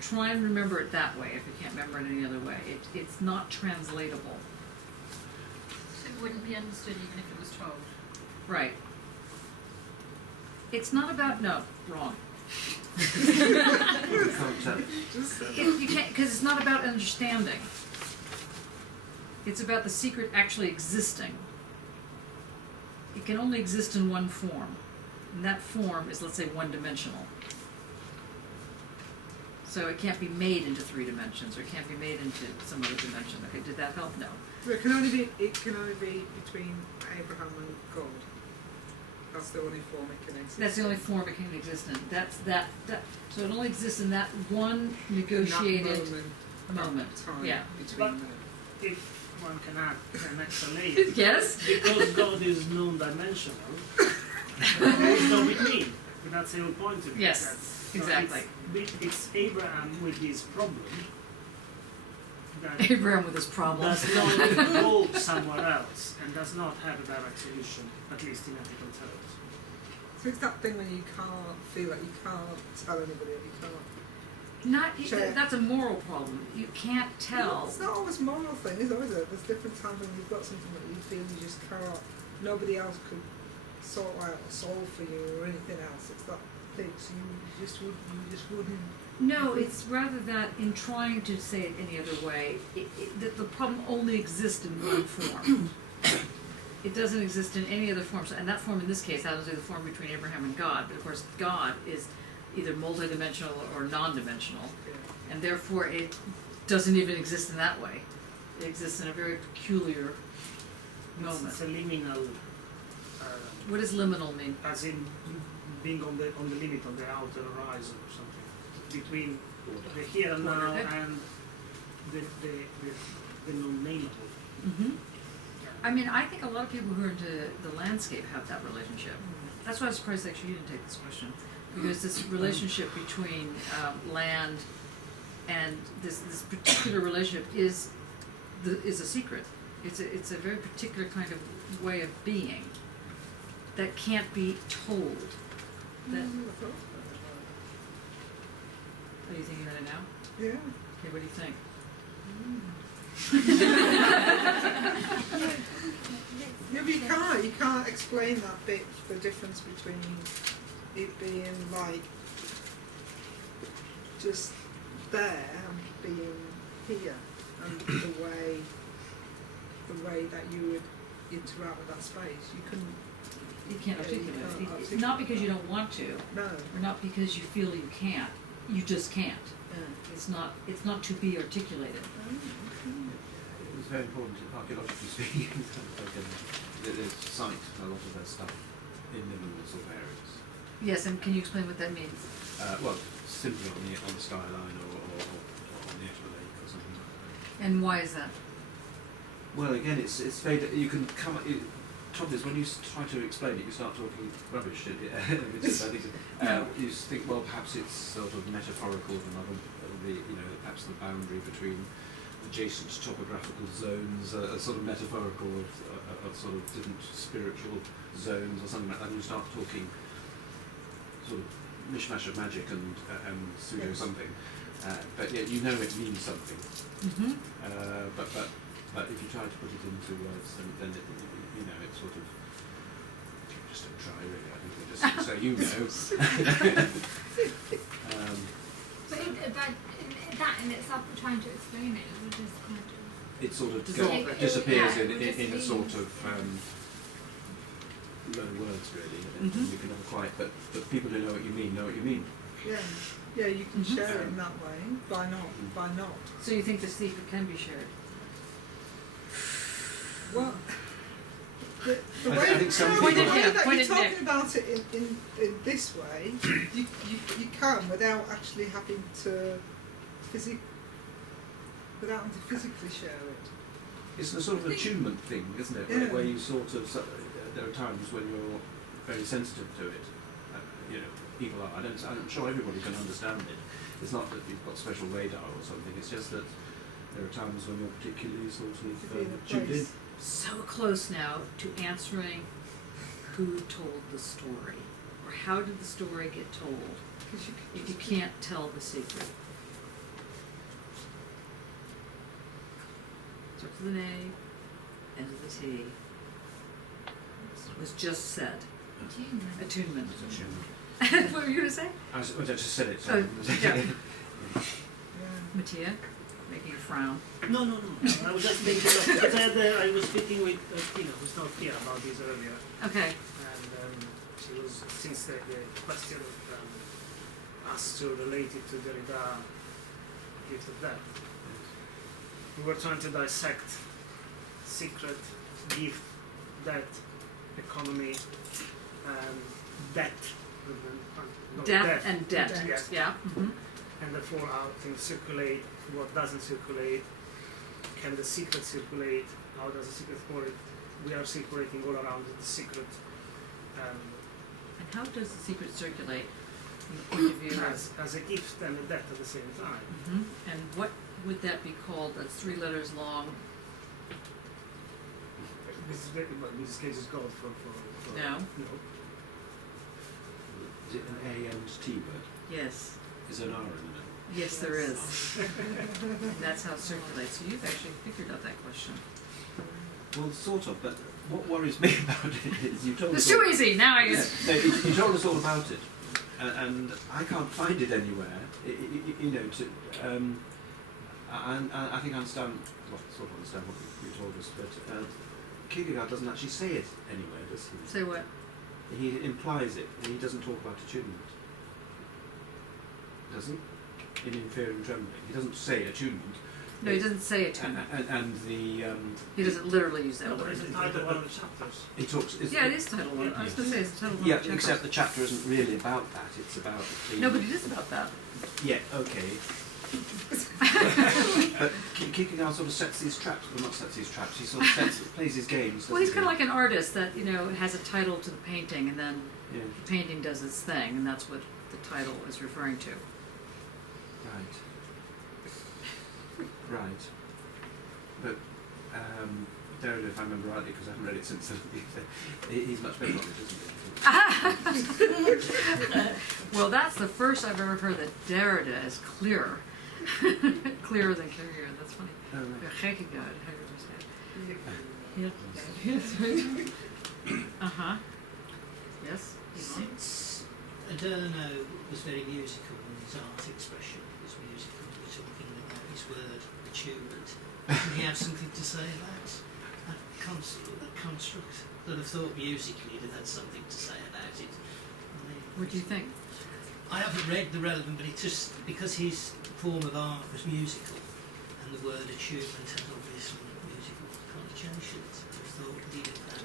try and remember it that way if you can't remember it any other way. It's not translatable. So it wouldn't be understood even if it was told. Right. It's not about, no, wrong. You can't, because it's not about understanding. It's about the secret actually existing. It can only exist in one form, and that form is, let's say, one-dimensional. So it can't be made into 3 dimensions, or it can't be made into some other dimension. Okay, did that help? No. It can only be between Abraham and God. That's the only form it can exist. That's the only form it can exist in. So it only exists in that one negotiated moment. Time Yeah. between them. If one can add an extra layer, Yes? because God is non-dimensional, there is no between. But that's the whole point of it. Yes, So exactly. It's Abraham with his problem that Abraham with his problem. does not go somewhere else and does not have a direct solution, at least in ethical terms. So it's that thing when you can't feel like you can't tell anybody or you can't. That's a moral problem. You can't tell. It's not always a moral thing, is it? There's different times when you've got something that you feel you just cannot, nobody else could sort out or solve for you or anything else. It's that ethics, you just wouldn't. No, it's rather that in trying to say it any other way, that the problem only exists in one form. It doesn't exist in any other form. So, and that form in this case happens to be the form between Abraham and God. But of course, God is either multidimensional or non-dimensional, and therefore it doesn't even exist in that way. It exists in a very peculiar moment. It's a liminal. What does liminal mean? As in being on the limit, on the outer horizon or something, between the here and now and the non-nameable. Mm-hmm. I mean, I think a lot of people who are into the landscape have that relationship. That's why I was surprised actually you didn't take this question, because this relationship between land and this particular relationship is a secret. It's a very particular kind of way of being that can't be told. That, are you thinking about it now? Yeah. Okay, what do you think? Yeah, but you can't explain that bit, the difference between it being like just there and being here, and the way that you would interact with that space. You can't articulate it. It's not because you don't want to, No. or not because you feel you can't. You just can't. It's not to be articulated. It was very important, archaeologically speaking, they cite a lot of their stuff in liminal sort of areas. Yes, and can you explain what that means? Well, simply on the skyline or on the edge of a lake or something like that. And why is that? Well, again, it's very, you can come. Trouble is, when you try to explain it, you start talking rubbish. You think, well, perhaps it's sort of metaphorical of another, perhaps the boundary between adjacent topographical zones, a sort of metaphorical of sort of different spiritual zones or something like that. And you start talking sort of mishmash of magic and pseudo something, but yet you know it means something. Mm-hmm. But if you try to put it into words, then it, it's sort of just don't try really. I think they just say But that in itself, trying to explain it, would just kind of. It sort of Dissolve. disappears It would just in a be- sort of low words really. Mhm. You can never quite, but people who know what you mean know what you mean. Yeah, you can Mhm. share it in that way by not. So you think the secret can be shared? Well, the I way, think some no, people- the way Point that at you're talking Nick. about it in this way, you can without actually having to physically share it. It's a sort of attunement thing, isn't it? Yeah. Where you sort of, there are times when you're very sensitive to it. People are. I'm sure everybody can understand it. It's not that you've got special radar or something. It's just that there are times when you're particularly sort of To be in a tuned in. place. So close now to answering who told the story, or how did the story get told, if you can't tell the secret. Starts with an A, ends with a T. It was just said. Attunement. What were you going to say? I just said it. Oh, yeah. Yeah. Mattia, making a frown. No. I was just thinking of, because I was speaking with Tina, who's not here, about this earlier, Okay. and she was, since the question asked to relate it to Derrida, gift of death. We were trying to dissect secret, gift, death, economy, debt. Death and debt. Yes. Yeah. Mm-hmm. And therefore how things circulate, what doesn't circulate, can the secret circulate, how does the secret work? We are circulating all around the secret And how does the secret circulate from the point of view of... as a gift and a debt at the same time. Mm-hmm. And what would that be called? That's 3 letters long. This is very, well, in this case is God for No. Is it an A and T word? Yes. Is there an R in the middle? Yes, there is. And that's how it circulates. So you've actually figured out that question. Well, sort of, but what worries me about it is you told It's us all, too easy. Now I you told us all about it, and I can't find it anywhere. You know, and I think I understand, well, sort of understand what you told us, but Kierkegaard doesn't actually say it anywhere, does he? Say what? He implies it, and he doesn't talk about attunement. Does he? In Fear and Trembling, he doesn't say attunement. No, he doesn't say it. And the He doesn't literally use that No, but word. it's the title of one of the chapters. he talks. Yeah, it is title one. I was going to say it's the title one. Yeah, of the chapter. except the chapter isn't really about that. It's about the. No, but it is about that. Yeah. Okay. But Kierkegaard sort of sets these traps. Well, not sets these traps. He sort of plays his games. Well, he's doesn't kind of he? like an artist that, you know, has a title to the painting, and then Yeah. the painting does its thing, and that's what the title is referring to. Right. Right. But Derrida, if I remember rightly, because I haven't read it since, he's much better on it, isn't he? Well, that's the first I've ever heard that Derrida is clearer. Clearer than Kierkegaard. That's funny. Oh, right. Yeah, Kierkegaard, how you say it. Yeah. Uh-huh. Yes? Yvonne? Since Adorno was very musical in his art expression, was musical, we're talking about his word, attunement. Did he have something to say about that construct? That I thought musically it had something to say about it. I mean, What do you think? I haven't read the relevant, but it just, because his form of art was musical, and the word attunement has obviously musical connotations, I thought he'd have had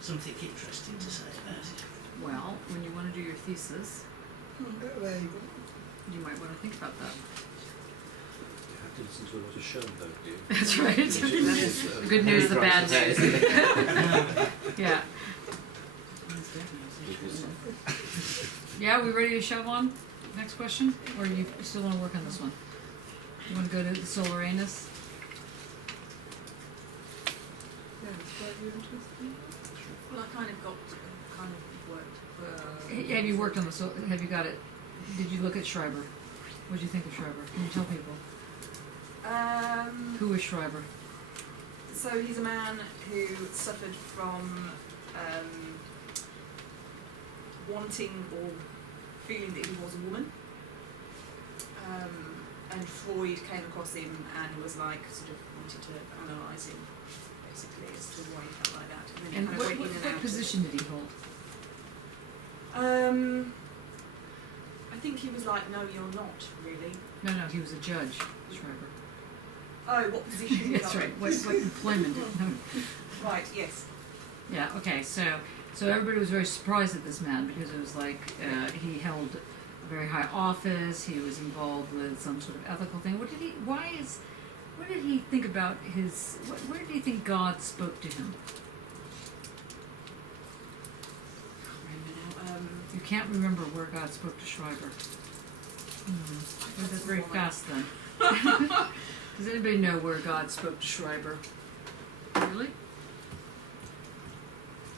something interesting to say about it. Well, when you want to do your thesis, you might want to think about that. You have to listen to a lot of show, though, do you? That's right. The good news, the bad news. Yeah. Yeah, we ready to shove on? Next question? Or you still want to work on this one? You want to go to the solar anus? Well, I kind of worked. Have you worked on the have you got it? Did you look at Schreiber? What did you think of Schreiber? Can you tell people? Who is Schreiber? So he's a man who suffered from wanting or feeling that he was a woman. And Freud came across him and was like, sort of wanted to analyse him, basically, as to why he felt like that. And then And kind what, of went in and what out. position did he hold? I think he was like, no, you're not, really. No, he was a judge, Schreiber. Oh, what position? That's right. What employment did no. Right, yes. Yeah, okay, so everybody was very surprised at this man because it was like he held a very high office, he was involved with some sort of ethical thing. What did he think about his, where did he think God spoke to him? You can't remember where God spoke to Schreiber. That's very fast then. Does anybody know where God spoke to Schreiber? Really?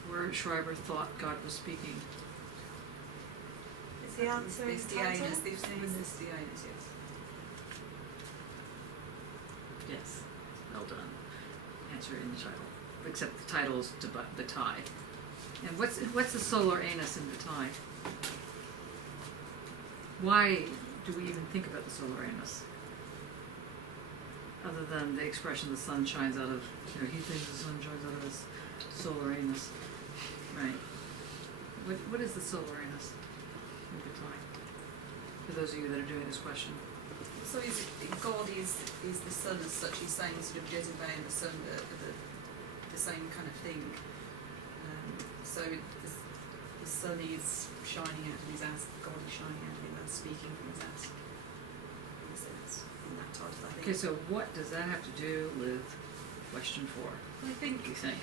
Where Schreiber thought God was speaking? Is the answer in the title? Yes. Yes. Well done. Answer in the title. Except the title is the tie. And what's the solar anus in the tie? Why do we even think about the solar anus? Other than the expression the sun shines out of, he thinks the sun shines out of his solar anus. Right. What is the solar anus in the tie? For those of you that are doing this question. So God is the sun as such. He's saying sort of Jezebel and the sun the same kind of thing. So the sun is shining out of his ass. God is shining out of him and speaking from his ass. In a sense, in that title, I think. Okay, so what does that have to do with question 4? I think You think?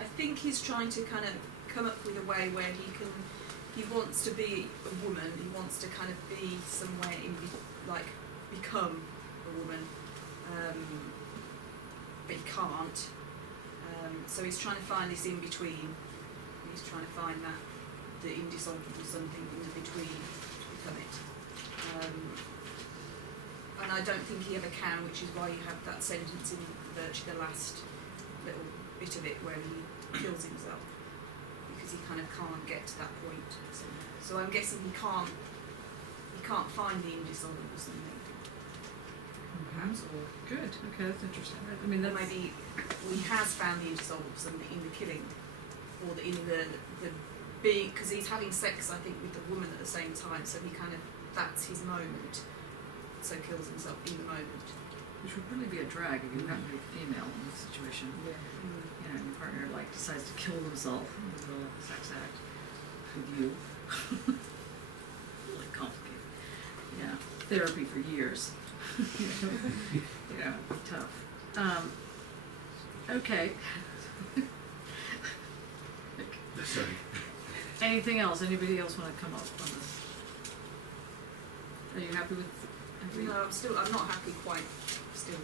I think he's trying to kind of come up with a way where he wants to be a woman, he wants to kind of be somewhere become a woman, but he can't. So he's trying to find this in between. He's trying to find the indissoluble something in the between to become it. And I don't think he ever can, which is why you have that sentence in virtually the last little bit of it where he kills himself, because because he kind of can't get to that point. So I'm guessing he can't find the indissoluble something. Perhaps, or Good. Okay, that's interesting. I mean, or that's maybe he has found the indissoluble something in the killing, or in the being, because he's having sex, I think, with the woman at the same time. So he kind of, that's his moment. So kills himself in the moment. which would really be a drag if you happen to be female in this situation. Yeah. You know, your partner like decides to kill themselves in the middle of a sex act with you. Really complicated. Yeah, therapy for years. Yeah, tough. Okay. Sorry. Anything else? Anybody else want to come up on this? Are you happy with? No, I'm not happy quite. Still.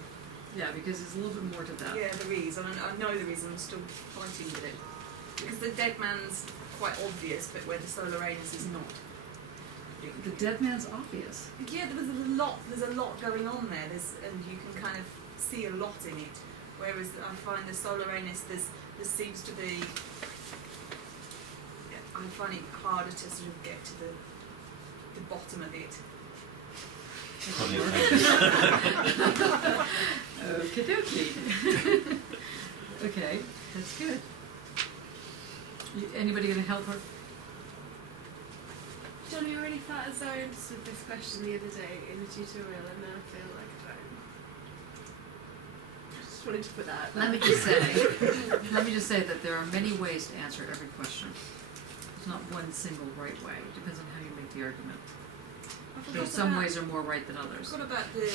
Yeah, because there's a little bit more to that. Yeah, there is, and I know there is, and I'm still fighting with it. Because the dead man's quite obvious, but where the solar anus is not. The dead man's obvious. Yeah, there's a lot going on there, and you can kind of see a lot in it. Whereas I find the solar anus, there seems to be, I find it harder to sort of get to the bottom of it. Okie dokie. Okay, that's good. Anybody gonna help her? Johnny, you already felt as though I answered this question the other day in the tutorial, and now I feel like I don't. Just wanted to put that. Let me just say that there are many ways to answer every question. There's not one single right way. It depends on how you make the argument. Some ways are more right than others. I forgot about the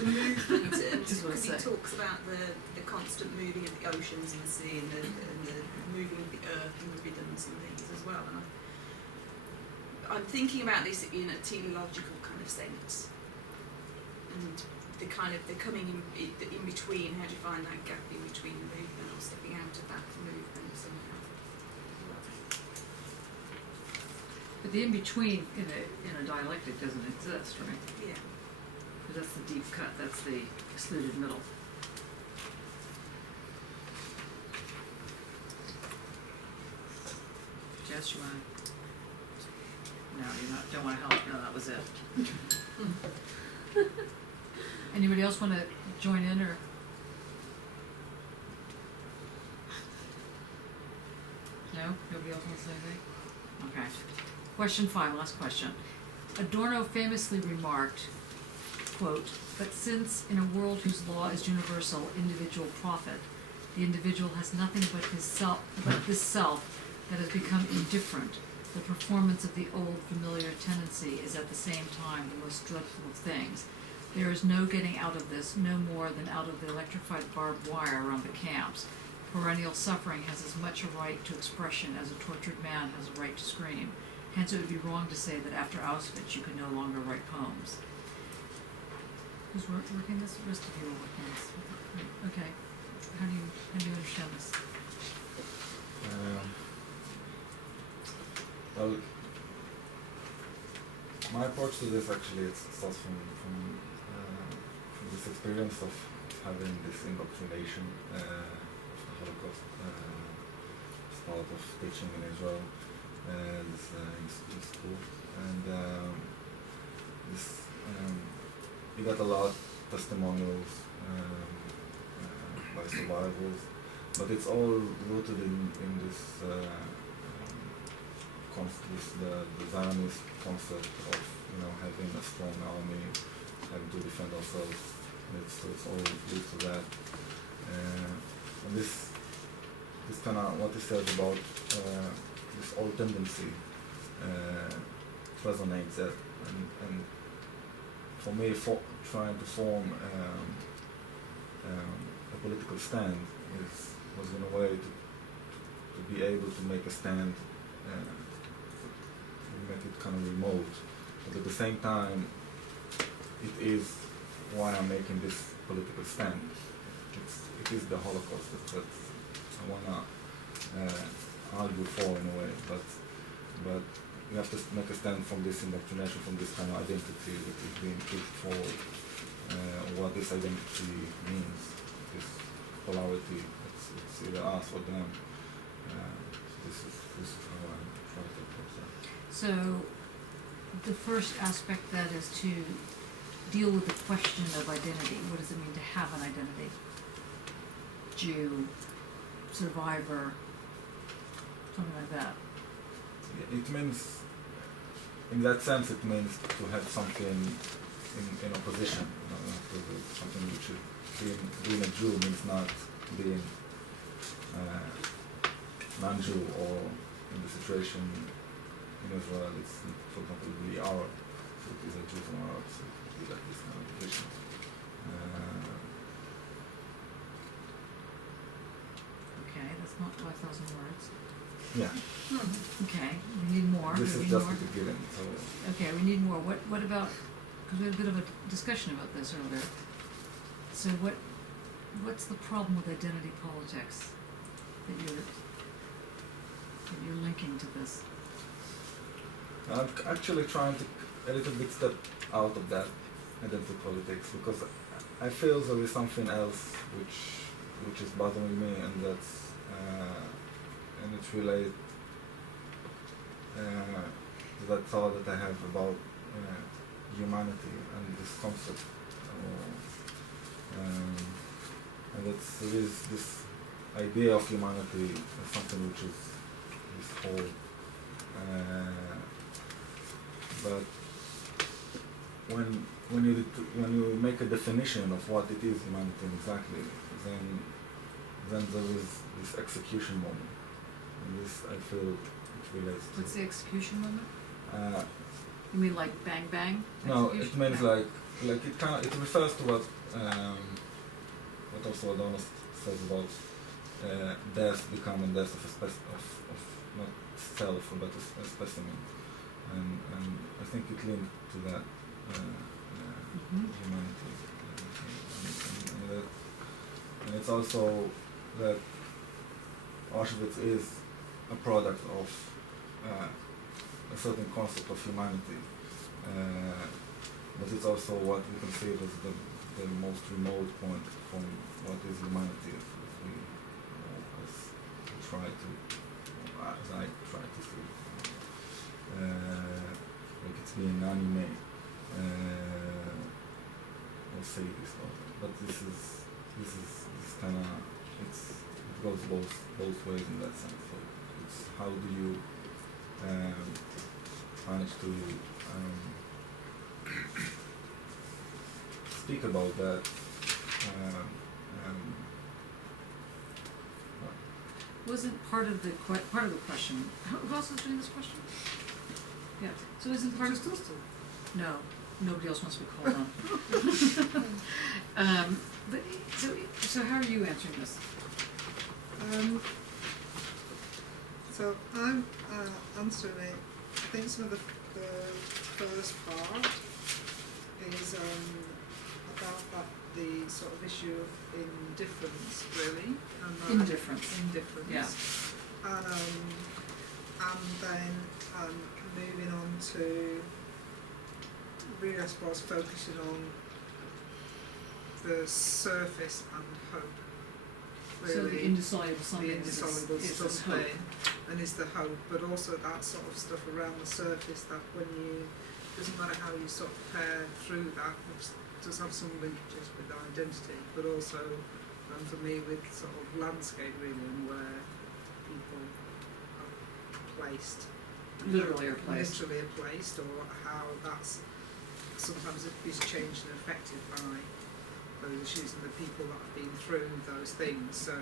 movement, because he say. talks about the constant moving of the oceans and the sea, and the moving of the earth and the rhythms and things as well. And I'm thinking about this in a teleological kind of sense, and the coming in between. How do you find that gap in between the movement, or stepping out of that movement somehow? But the in-between in a dialectic doesn't exist, right? Yeah. Because that's the deep cut, that's the excluded middle. Jess, you want to? No, don't want to help. No, that was it. Anybody else want to join in, or? No? Nobody else wants to say anything? Okay. Question 5, last question. Adorno famously remarked, quote, "But since in a world whose law is universal individual profit, the individual has nothing but this self that has become indifferent, the performance of the old familiar tendency is at the same time the most dreadful of things. There is no getting out of this, no more than out of the electrified barbed wire around the camps. Perennial suffering has as much a right to expression as a tortured man has a right to scream. Hence it would be wrong to say that after Auschwitz you could no longer write poems." Who's working this? The rest of you are working this. Okay. How do you understand this? Well, my approach to this actually it starts from this experience of having this indoctrination of the Holocaust as part of teaching in Israel in school, and you got a lot of testimonials by survivors, but it's all rooted in this. The Zionist concept of having a strong army, having to defend ourselves. It's all due to that. And this kind of what he said about this old tendency resonates that, and for me, trying to form a political stand was in a way to be able to make a stand. Make it kind of remote, but at the same time, it is why I'm making this political stand. It is the Holocaust that I wanna argue for in a way, but you have to make a stand from this indoctrination, from this kind of identity that is being pushed forward, what this identity means, this polarity. It's either us or them. this is how I try to approach that. So, the first aspect that is to deal with the question of identity. What does it mean to have an identity? Jew, survivor, something like that. It means, in that sense, it means to have something in opposition. Something which is being a Jew means not being non-Jew, or in the situation in Israel, it's, for example, the Arab. So it is a Jew from Arab, so it would be like this kind of division. Okay, that's not 5,000 words. Yeah. Okay, we need more. This we is need just more. the beginning. So Okay, we need more. What about, because we had a bit of a discussion about this earlier. So what's the problem with identity politics that you're linking to this? I'm actually trying to a little bit step out of that identity politics, because I feel there is something else which is bothering me, and that's and it's related to that thought that I have about humanity and this concept, and there is this idea of humanity as something which is this whole. But when you make a definition of what it is humanity exactly, then there is this execution moment, and this I feel it relates to. What's the execution moment? Uh, You mean like bang bang? no, it execution? means like it refers to what also Adorno says about death becoming death of not self but a specimen. And I think it linked to that humanity, and it's also that Auschwitz is a product of a certain concept of humanity, but it's also what we consider as the most remote point from what is humanity, as I try to see. Like it's being anime, or say this, but this kind of it goes both ways in that sense. So it's how do you manage to speak about that. Wasn't part of the question? Who else is doing this question? Yeah. So isn't part of no, nobody else wants to be called on. But so how are you answering this? So I'm answering it. I think some of the first part is about the sort of issue of indifference, really. And indifference. Yeah. And then moving on to really, I suppose, focusing on the surface and hope. Really, So the indissoluble something. The indissoluble is something, hope. and is the hope, but also that sort of stuff around the surface that when you, doesn't matter how you sort of pair through that, which does have some linkages with identity, but also, for me, with sort of landscape really, and where people are placed. Literally are placed. Literally are placed, or how that's sometimes it is changed and affected by those issues and the people that have been through those things. So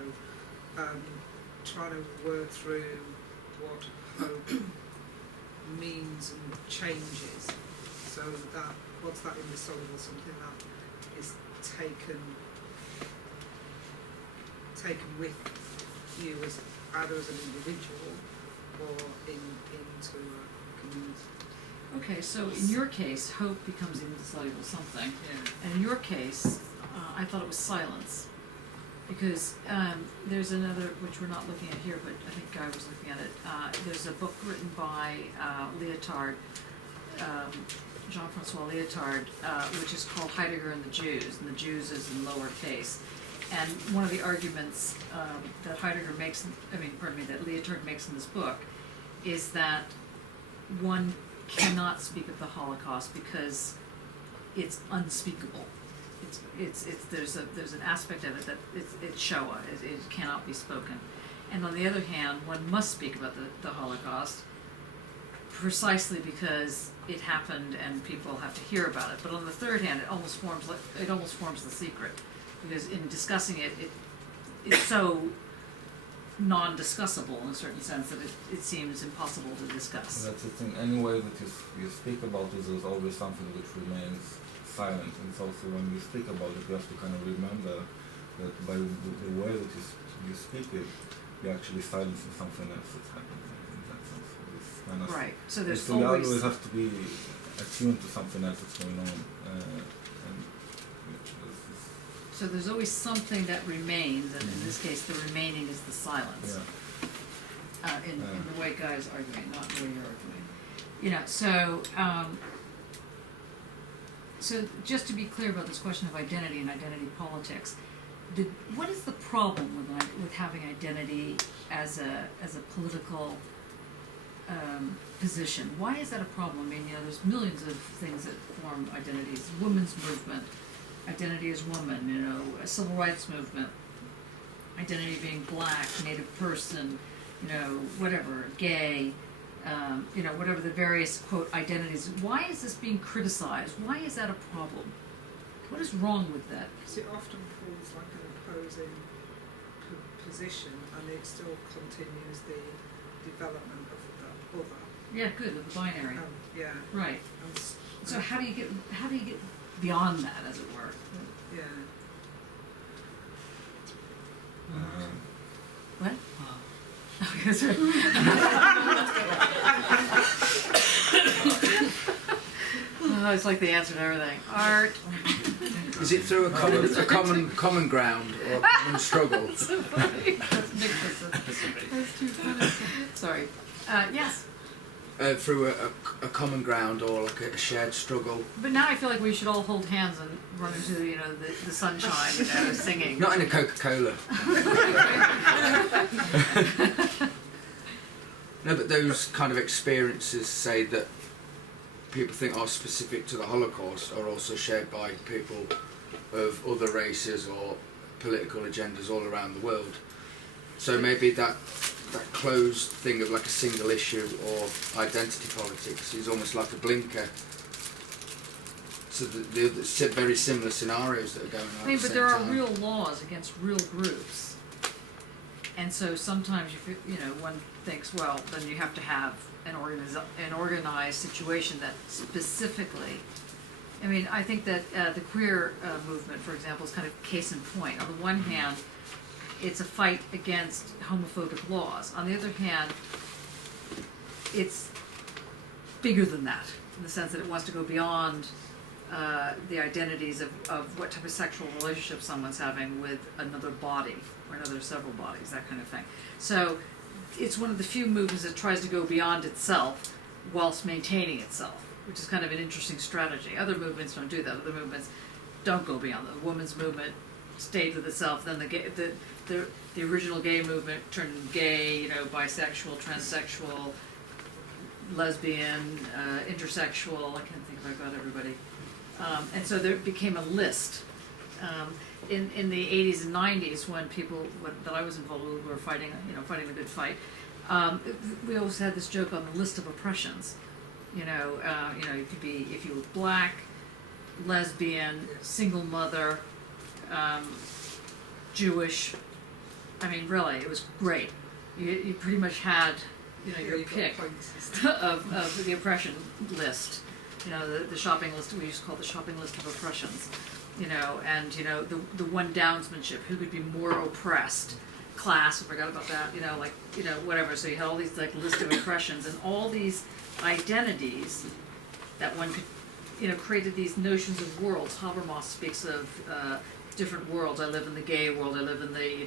trying to work through what hope means and changes, so that what's that indissoluble, something that is taken with you as either as an individual or into a community. Okay, so in your case, hope becomes indissoluble something. Yeah. And in your case, I thought it was silence. Because there's another, which we're not looking at here, but I think Guy was looking at it. There's a book written by Lyotard, Jean-Francois Lyotard, which is called Heidegger and the Jews, and the Jews is in lowercase. And one of the arguments that Heidegger makes, that Leotard makes in this book, is that one cannot speak of the Holocaust because it's unspeakable. There's an aspect of it that it's Shoah. It cannot be spoken. And on the other hand, one must speak about the Holocaust precisely because it happened and people have to hear about it. But on the third hand, it almost forms the secret, because in discussing it, it's so non-discussable in a certain sense that it seems impossible to discuss. That's the thing. Any way that you speak about it, there's always something which remains silent. And it's also when you speak about it, you have to kind of remember that by the way that you speak it, you're actually silencing something else that's happening in that sense. It's kind of right. So there's you always have to be attuned to something else that's going on. So there's always something that remains, and in this case, the remaining is the silence. Yeah. In the way Guy is arguing, not the way you're arguing. You know, so just to be clear about this question of identity and identity politics, what is the problem with having identity as a political position? Why is that a problem? I mean, there's millions of things that form identities. Women's movement, identity as woman, a civil rights movement, identity being black, native person, whatever, gay, whatever the various, quote, identities. Why is this being criticized? Why is that a problem? What is wrong with that? Because it often feels like an opposing position, and it still continues the development of the other. Yeah, good, of the binary. Yeah. Right. So how do you get beyond that, as it were? Yeah. What? Okay, sorry. It's like the answer to everything. Art. Is it through a common ground or a common struggle? That's so funny. That's too funny. Sorry. Yes. Through a common ground or like a shared struggle. But now I feel like we should all hold hands and run into the sunshine, singing. Not in a Coca-Cola. No, but those kind of experiences, say, that people think are specific to the Holocaust, are also shared by people of other races or political agendas all around the world. So maybe that closed thing of like a single issue or identity politics is almost like a blinker to the very similar scenarios that are going on. But there are real laws against real groups, and so sometimes one thinks, well, then you have to have an organized situation that specifically. I think that the queer movement, for example, is kind of case in point. On the one hand, it's a fight against homophobic laws. On the other hand, it's bigger than that, in the sense that it wants to go beyond the identities of what type of sexual relationship someone's having with another body or another several bodies, that kind of thing. So it's one of the few movements that tries to go beyond itself whilst maintaining itself, which is kind of an interesting strategy. Other movements don't do that. Other movements don't go beyond. The women's movement stayed with itself. Then the original gay movement turned gay, bisexual, transsexual, lesbian, intersexual. I can't think if I got everybody. And so there became a list. In the 80s and 90s, when people that I was involved with were fighting a good fight, we always had this joke on the list of oppressions. You could be, if you were black, lesbian, single mother, Jewish. Really, it was great. You pretty much had, your pick of the oppression list. The shopping list, we used to call the shopping list of oppressions. And the one downsmanship, who could be more oppressed, class, I forgot about that, whatever. So you had all these list of oppressions and all these identities that one could, created these notions of worlds. Habermas speaks of different worlds. I live in the gay world, I live in the,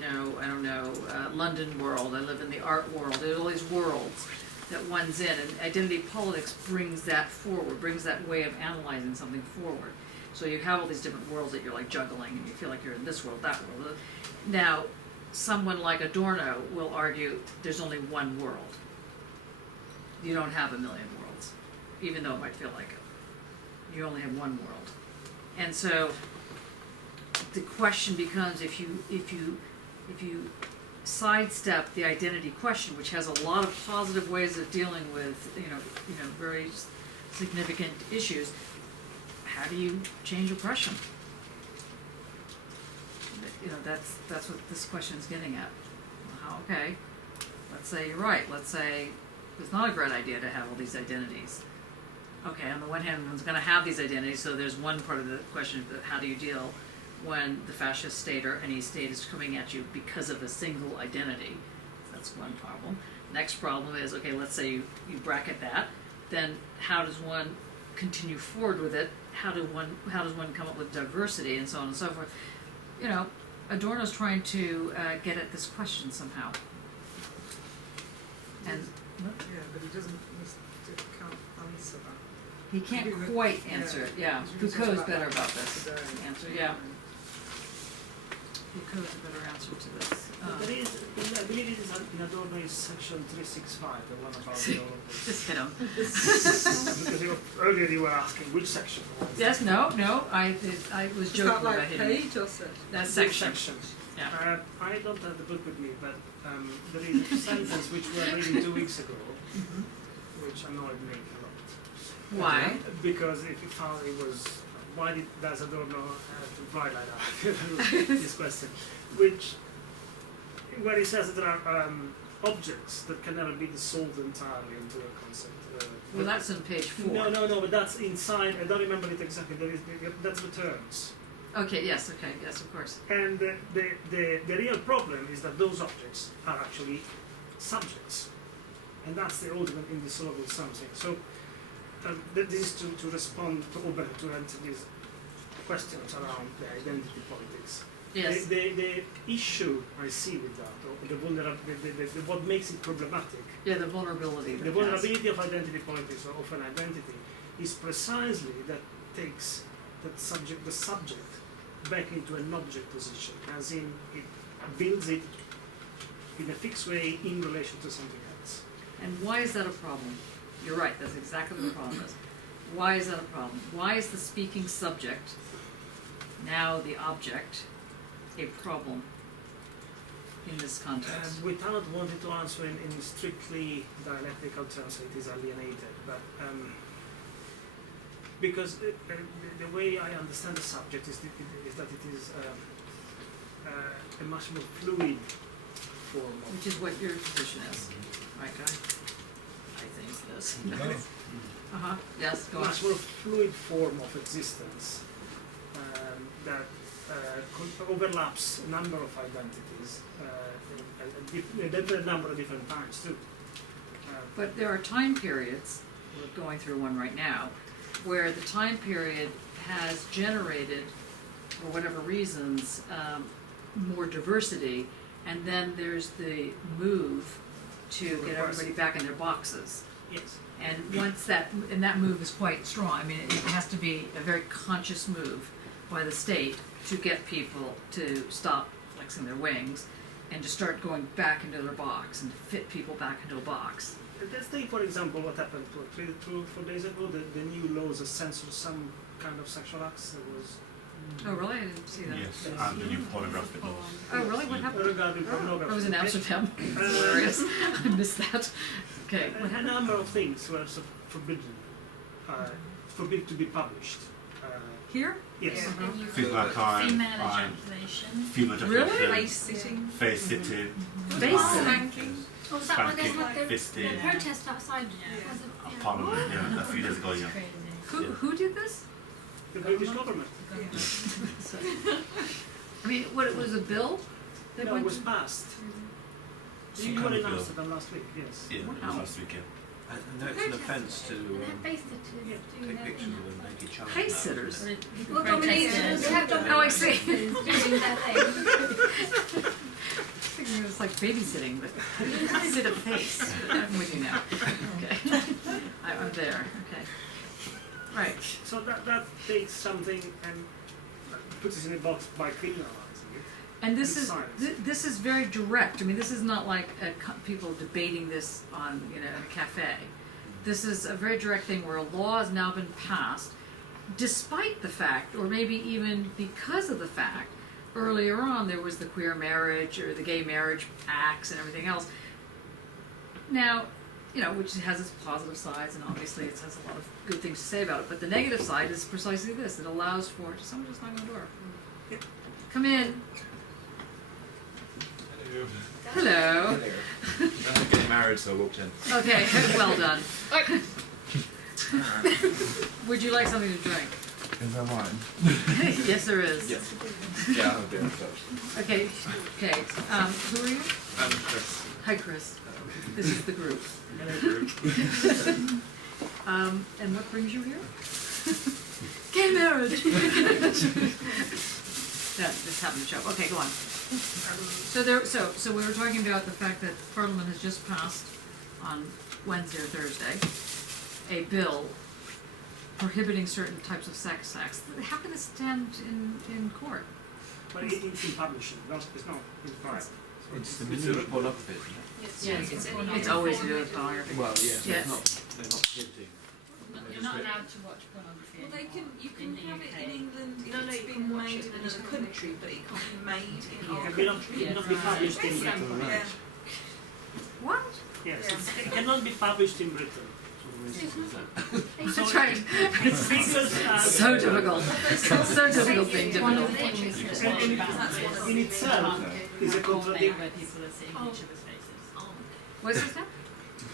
London world, I live in the art world. There's all these worlds that one's in, and identity politics brings that forward, brings that way of analyzing something forward. So you have all these different worlds that you're like juggling, and you feel like you're in this world, that world. Now, someone like Adorno will argue there's only one world. You don't have a million worlds, even though it might feel like it. You only have one world. And so the question becomes, if you sidestep the identity question, which has a lot of positive ways of dealing with very significant issues, how do you change oppression? That's what this question is getting at. Okay, let's say you're right. Let's say it's not a great idea to have all these identities. Okay, on the one hand, one's going to have these identities, so there's one part of the question of how do you deal when the fascist state or any state is coming at you because of a single identity. That's one problem. Next problem is, okay, let's say you bracket that, then how does one continue forward with it? How does one come up with diversity and so on and so forth? Adorno's trying to get at this question somehow. And yeah, but he can't answer that. He can't quite answer it, yeah. Foucault's better about this answer, yeah. Foucault's a better answer to this. But there is, I believe it is in Adorno's section 365, the one about the all of this. Just hit him. Because earlier you were asking which section. Yes, no, I was joking about hitting. Page or section? That's section. Sections. Yeah. I don't have the book with me, but there is a sentence which we were reading 2 weeks ago, which annoyed me a lot. Why? Because if you found it was, why does Adorno have to write like that? This question, where he says that there are objects that can never be dissolved entirely into a concept. Well, that's on page 4. No, but that's inside. I don't remember it exactly. That's the terms. Okay, yes, of course. And the real problem is that those objects are actually subjects, and that's the ultimate indissoluble something. So this is to respond to answer these questions around the identity politics. Yes. The issue I see with that, or the what makes it problematic. Yeah, the vulnerability. The vulnerability of identity politics, or of an identity, is precisely that takes the subject back into an object position, as in it builds it in a fixed way in relation to something else. And why is that a problem? You're right, that's exactly what the problem is. Why is that a problem? Why is the speaking subject, now the object, a problem in this context? Without wanting to answer in strictly dialectical terms, it is alienated, but because the way I understand the subject is that it is a much more fluid form of... Which is what your position is, right, Guy? I think it is. Yes, go on. Much more fluid form of existence that overlaps a number of identities, a number of different times too. But there are time periods, we're going through one right now, where the time period has generated, for whatever reasons, more diversity, and then there's the move to get everybody back in their boxes. Yes. And once that move is quite strong. I mean, it has to be a very conscious move by the state to get people to stop flexing their wings and to start going back into their box and to fit people back into a box. Let's take, for example, what happened 3 or 4 days ago. The new laws that censor some kind of sexual acts. There was. Oh, really? I didn't see that. Yes, and the new pornographic laws. Oh, really? What happened? Regarding pornography. I was in Amsterdam. It's hilarious. I missed that. Okay. A number of things were forbidden to be published. Here? Yes. Things like time, Female crime, ejaculation. female ejaculation, Really? Face sitting. face sitting, Face Spanking. Oh, was that when they spanking, had the fisting, protest outside? Parliament, yeah, a few days ago, yeah. Who did this? The British government. So, I mean, what, was a bill? that No, it went was to- passed. Some You kind were of in bill. Amsterdam last week, yes. Yeah, it was last weekend. I know it's an offence to Take pictures of a naked child. Pace sitters. Well, dominators, they have dominators Oh, I see. doing their thing. It was like babysitting, but sit a face. I'm with you now. Okay. I'm there. Okay. Right. So that takes something and puts it in a box by criminalizing it. And this It's is science. this is very direct. I mean, this is not like people debating this on in a cafe. This is a very direct thing where a law has now been passed, despite the fact, or maybe even because of the fact, earlier on there was the queer marriage or the gay marriage acts and everything else. Now, which has its positive sides, and obviously it has a lot of good things to say about it. But the negative side is precisely this: it allows for someone just knocking on the door. Yep. Come in. Hello. I'm getting married, so I walked in. Okay, well done. Would you like something to drink? Is there wine? Yes, there is. Yes. Yeah, I'll do it first. Okay. Who are you? Chris. Hi, Chris. This is the group. Hello, group. And what brings you here? Gay marriage. Just happened to show up. Okay, go on. So we were talking about the fact that Parliament has just passed on Wednesday or Thursday a bill prohibiting certain types of sex acts. How can this stand in court? But it's in publishing, it's not in private. It's the meaning of pornography, isn't it? Yes, it's always to do with pornography. Well, yes, Yeah. they're not prohibiting. You're not allowed to watch pornography. Well, you can in the have it UK. in England if No, it's you been can watch made it in in another another country, but it can't be made in our It country. cannot be published in Britain. Yeah. What? Yes, it cannot be published in Britain. That's right. It's because So difficult. So difficult being difficult. in itself is a contradiction. Where people are seeing each other's faces. What's this now?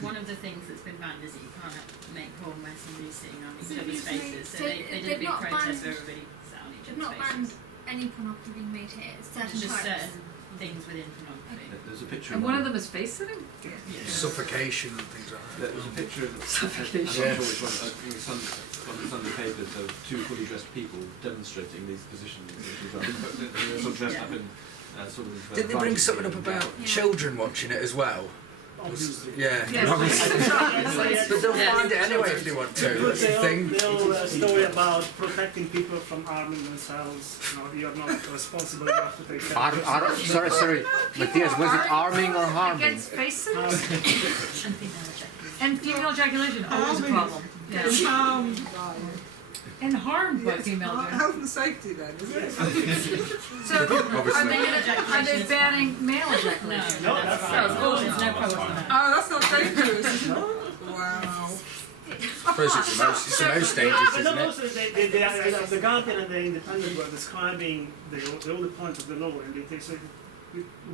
One of the things that's been banned is that you can't make porn where somebody's sitting on each So other's usually- faces. So so they did a they've big not protest banned- where everybody sat on each They've other's not faces. banned any pornography being made here. It's certain It's just types. certain things within pornography. There's a picture And one of them is face sitting? Suffocation and things like that. There's a picture of Suffocation. I'm not sure which one. I think it's on the Sunday papers of two fully dressed people demonstrating these positions. They're sort of dressed up in sort of. Did they bring Viking something up about Yeah. children watching it as well? Obviously. Yeah. Yes. But they'll find it anyway if they want to. That's the thing. The old story about protecting people from harming themselves. You're not responsible enough to take care of yourself. Sorry, Matthias, was it arming or harming? Against face sitting? And female ejaculation, always a problem. Yeah. Harmed And harmed by by female ejaculation. health and safety then, is it? So are they banning male ejaculation? No, that's No, right. of course There's not. no problem with that. Oh, that's not dangerous. Wow. I suppose it's the most dangerous, But isn't it? also, the Guardian and the Independent were describing all the points of the law, and they say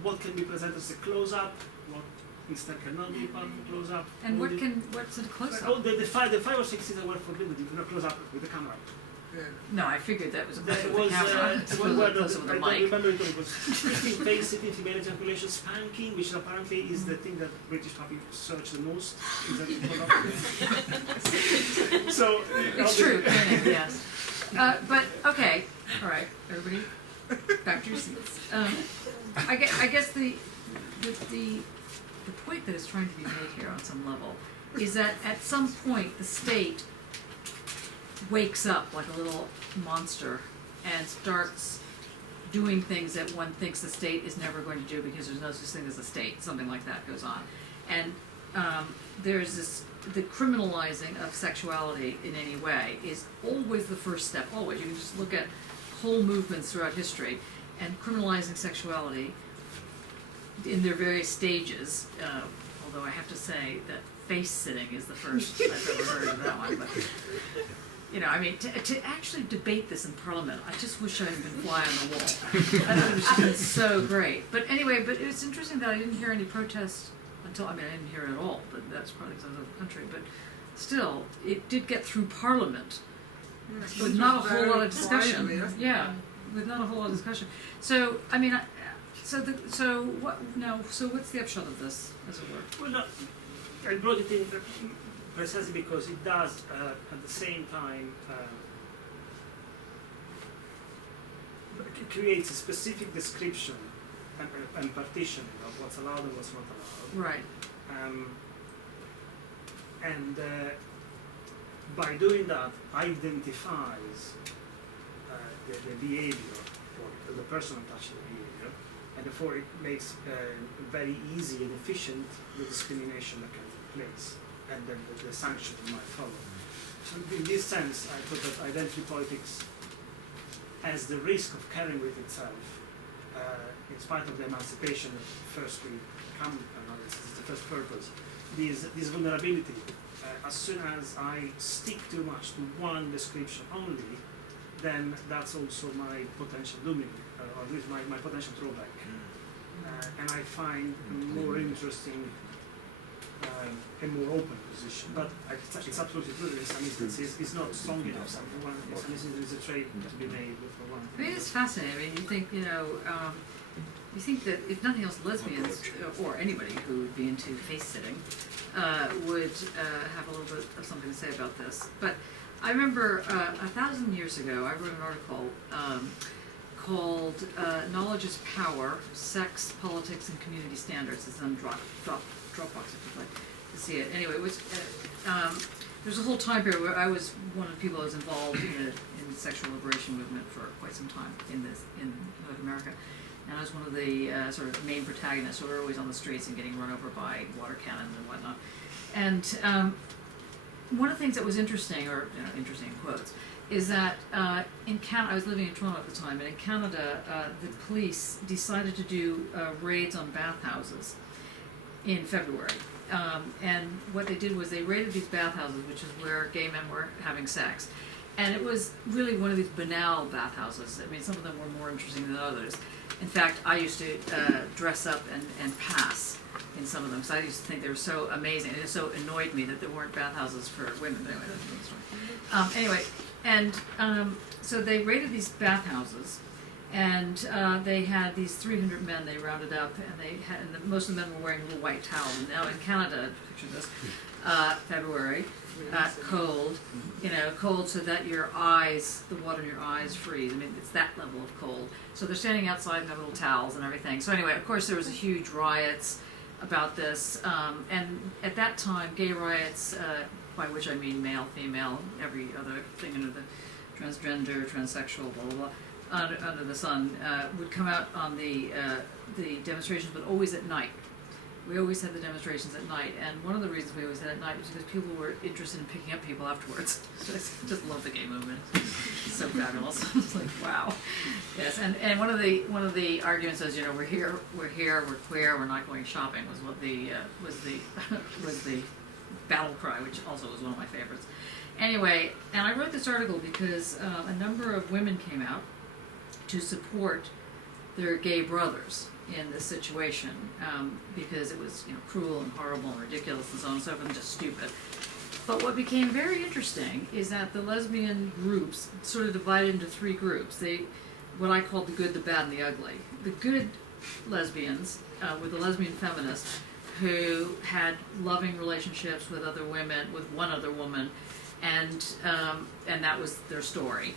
what can be presented as a close-up, what instead cannot be part of a close-up. And what's a close Oh, up? the five or six things that were forbidden. You cannot close up with the camera. Yeah. No, I figured that was a There close up was with the camera. Close up with the I don't mic. remember it was sticking face sitting, female ejaculation, spanking, which apparently is the thing that British public search the most. Is that so It's true, yes. But, okay, all right, everybody, back to your seats. I guess the point that is trying to be made here on some level is that at some point the state wakes up like a little monster and starts doing things that one thinks the state is never going to do because there's no such thing as a state. Something like that goes on. And there's the criminalizing of sexuality in any way is always the first step, always. You can just look at whole movements throughout history, and criminalizing sexuality in their various stages, although I have to say that face sitting is the first I've ever heard of that one. But, I mean, to actually debate this in Parliament, I just wish I had been fly on the wall. I thought it was just been so great. But anyway, but it's interesting that I didn't hear any protests until, I didn't hear it at all, but that's probably because I was out of the country. But still, it did get through Parliament with not a whole lot of discussion. Yeah, with not a whole lot of discussion. So, I mean, so what's the upshot of this, as it were? Well, no, I brought it in precisely because it does, at the same time, it creates a specific description and partitioning of what's allowed and what's not allowed. Right. And by doing that, identifies the behavior, or the person attached to the behavior, and therefore it makes very easy and efficient the discrimination that can take place, and then the sanction might follow. So in this sense, I thought that identity politics has the risk of carrying with itself, in spite of the emancipation that first we come, this is the first purpose, this vulnerability. As soon as I stick too much to one description only, then that's also my potential dooming, or at least my potential drawback. And I find a more interesting a more open position. But it's absolutely true that in some instances it's not strong enough. In some instances there is a trade to be made for one. I mean, it's fascinating. I mean, you think, you think that if nothing else, lesbians, or anybody who would be into face-sitting, would have a little bit of something to say about this. But I remember 1,000 years ago, I wrote an article called Knowledge is Power, Sex, Politics, and Community Standards. It's on Dropbox if you'd like to see it. Anyway, it was, there's a whole time period where I was one of the people who was involved in the sexual liberation movement for quite some time in North America. And I was one of the sort of main protagonists who were always on the streets and getting run over by water cannons and whatnot. And one of the things that was interesting, or interesting in quotes, is that in Canada, I was living in Toronto at the time, and in Canada, the police decided to do raids on bathhouses in February. And what they did was they raided these bathhouses, which is where gay men were having sex. And it was really one of these banal bathhouses. I mean, some of them were more interesting than others. In fact, I used to dress up and pass in some of them, because I used to think they were so amazing. It just so annoyed me that there weren't bathhouses for women. Anyway, that's another story. And so they raided these bathhouses, and they had these 300 men they rounded up, and most of the men were wearing little white towels. And now in Canada, picture this, February, cold, cold so that your eyes, the water in your eyes freeze. I mean, it's that level of cold. So they're standing outside and have little towels and everything. So anyway, of course there was a huge riots about this, and at that time, gay riots, by which I mean male, female, every other thing under the transgender, transsexual, blah, blah, blah, under the sun, would come out on the demonstrations, but always at night. We always had the demonstrations at night, and one of the reasons we always had at night was because people were interested in picking up people afterwards. I just love the gay movement. It's so fabulous. It's like, wow. Yes, and one of the arguments was, we're here, we're queer, we're not going shopping, was what was the battle cry, which also was one of my favorites. Anyway, and I wrote this article because a number of women came out to support their gay brothers in this situation, because it was cruel and horrible and ridiculous and so on and so forth, and just stupid. But what became very interesting is that the lesbian groups sort of divided into three groups. What I called the good, the bad, and the ugly. The good lesbians were the lesbian feminists who had loving relationships with other women, with one other woman, and that was their story.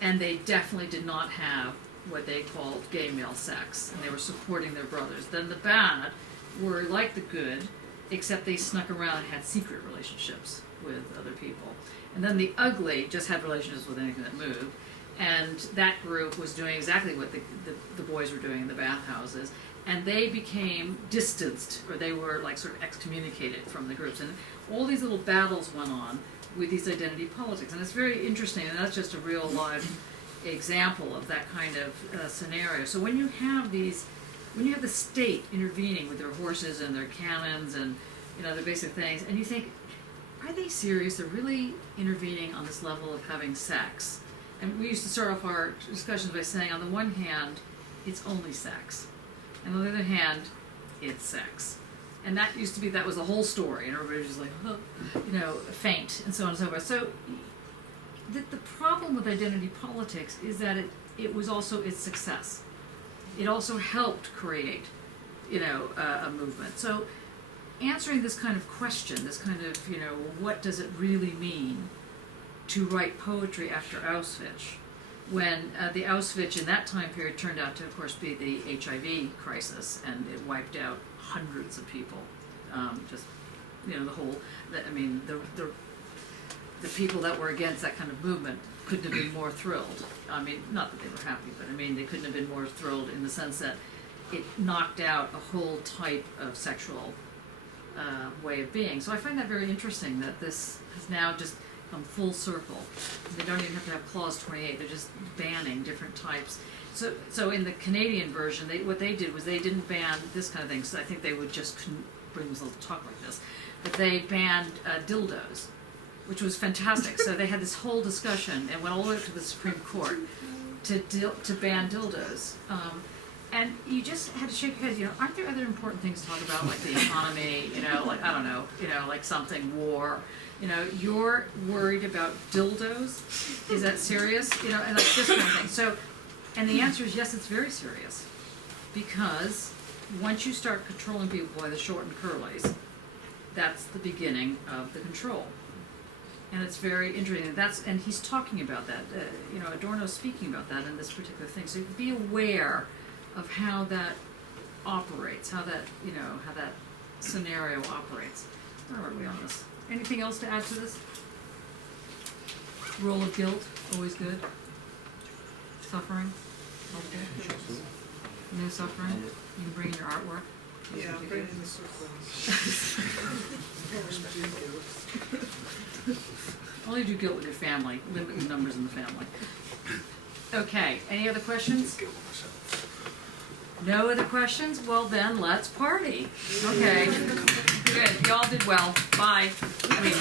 And they definitely did not have what they called gay male sex, and they were supporting their brothers. Then the bad were like the good, except they snuck around and had secret relationships with other people. And then the ugly just had relationships with anything that moved, and that group was doing exactly what the boys were doing in the bathhouses, and they became distanced, or they were like sort of excommunicated from the groups. And all these little battles went on with these identity politics, and it's very interesting, and that's just a real live example of that kind of scenario. So when you have the state intervening with their horses and their cannons and their basic things, and you think, are they serious? They're really intervening on this level of having sex. And we used to start off our discussions by saying, on the one hand, it's only sex, and on the other hand, it's sex. And that was the whole story, and everybody was just like, oh, faint, and so on and so forth. So the problem with identity politics is that it was also its success. It also helped create, a movement. So answering this kind of question, this kind of, what does it really mean to write poetry after Auschwitz, when the Auschwitz in that time period turned out to, of course, be the HIV crisis, and it wiped out hundreds of people. The the people that were against that kind of movement couldn't have been more thrilled. I mean, not that they were happy, but I mean, they couldn't have been more thrilled in the sense that it knocked out a whole type of sexual way of being. So I find that very interesting that this has now just come full circle. They don't even have to have clause 28, they're just banning different types. So in the Canadian version, what they did was they didn't ban this kind of thing, so I think they would just couldn't bring themselves to talk like this, but they banned dildos, which was fantastic. So they had this whole discussion and went all the way up to the Supreme Court to ban dildos. And you just had to shake your head, you know, aren't there other important things to talk about, like the economy, you know, like, I don't know, you know, like something, war, you know, you're worried about dildos? Is that serious? You know, and like this kind of thing. So, and the answer is yes, it's very serious. Because once you start controlling people by the short and curlies, that's the beginning of the control. And it's very interesting. And he's talking about that. You know, Adorno's speaking about that in this particular thing. So be aware of how that operates, how that, you know, how that scenario operates. Where are we on this? Anything else to add to this? Role of guilt, always good. Suffering, helpful. No suffering. You can bring in your artwork. Those Yeah, would be bring good. in the suffering. Only do guilt with your family. Limit the numbers in the family. Okay. Any other questions? No other questions? Well then, let's party. Okay. Good. Y'all did well. Bye. I mean,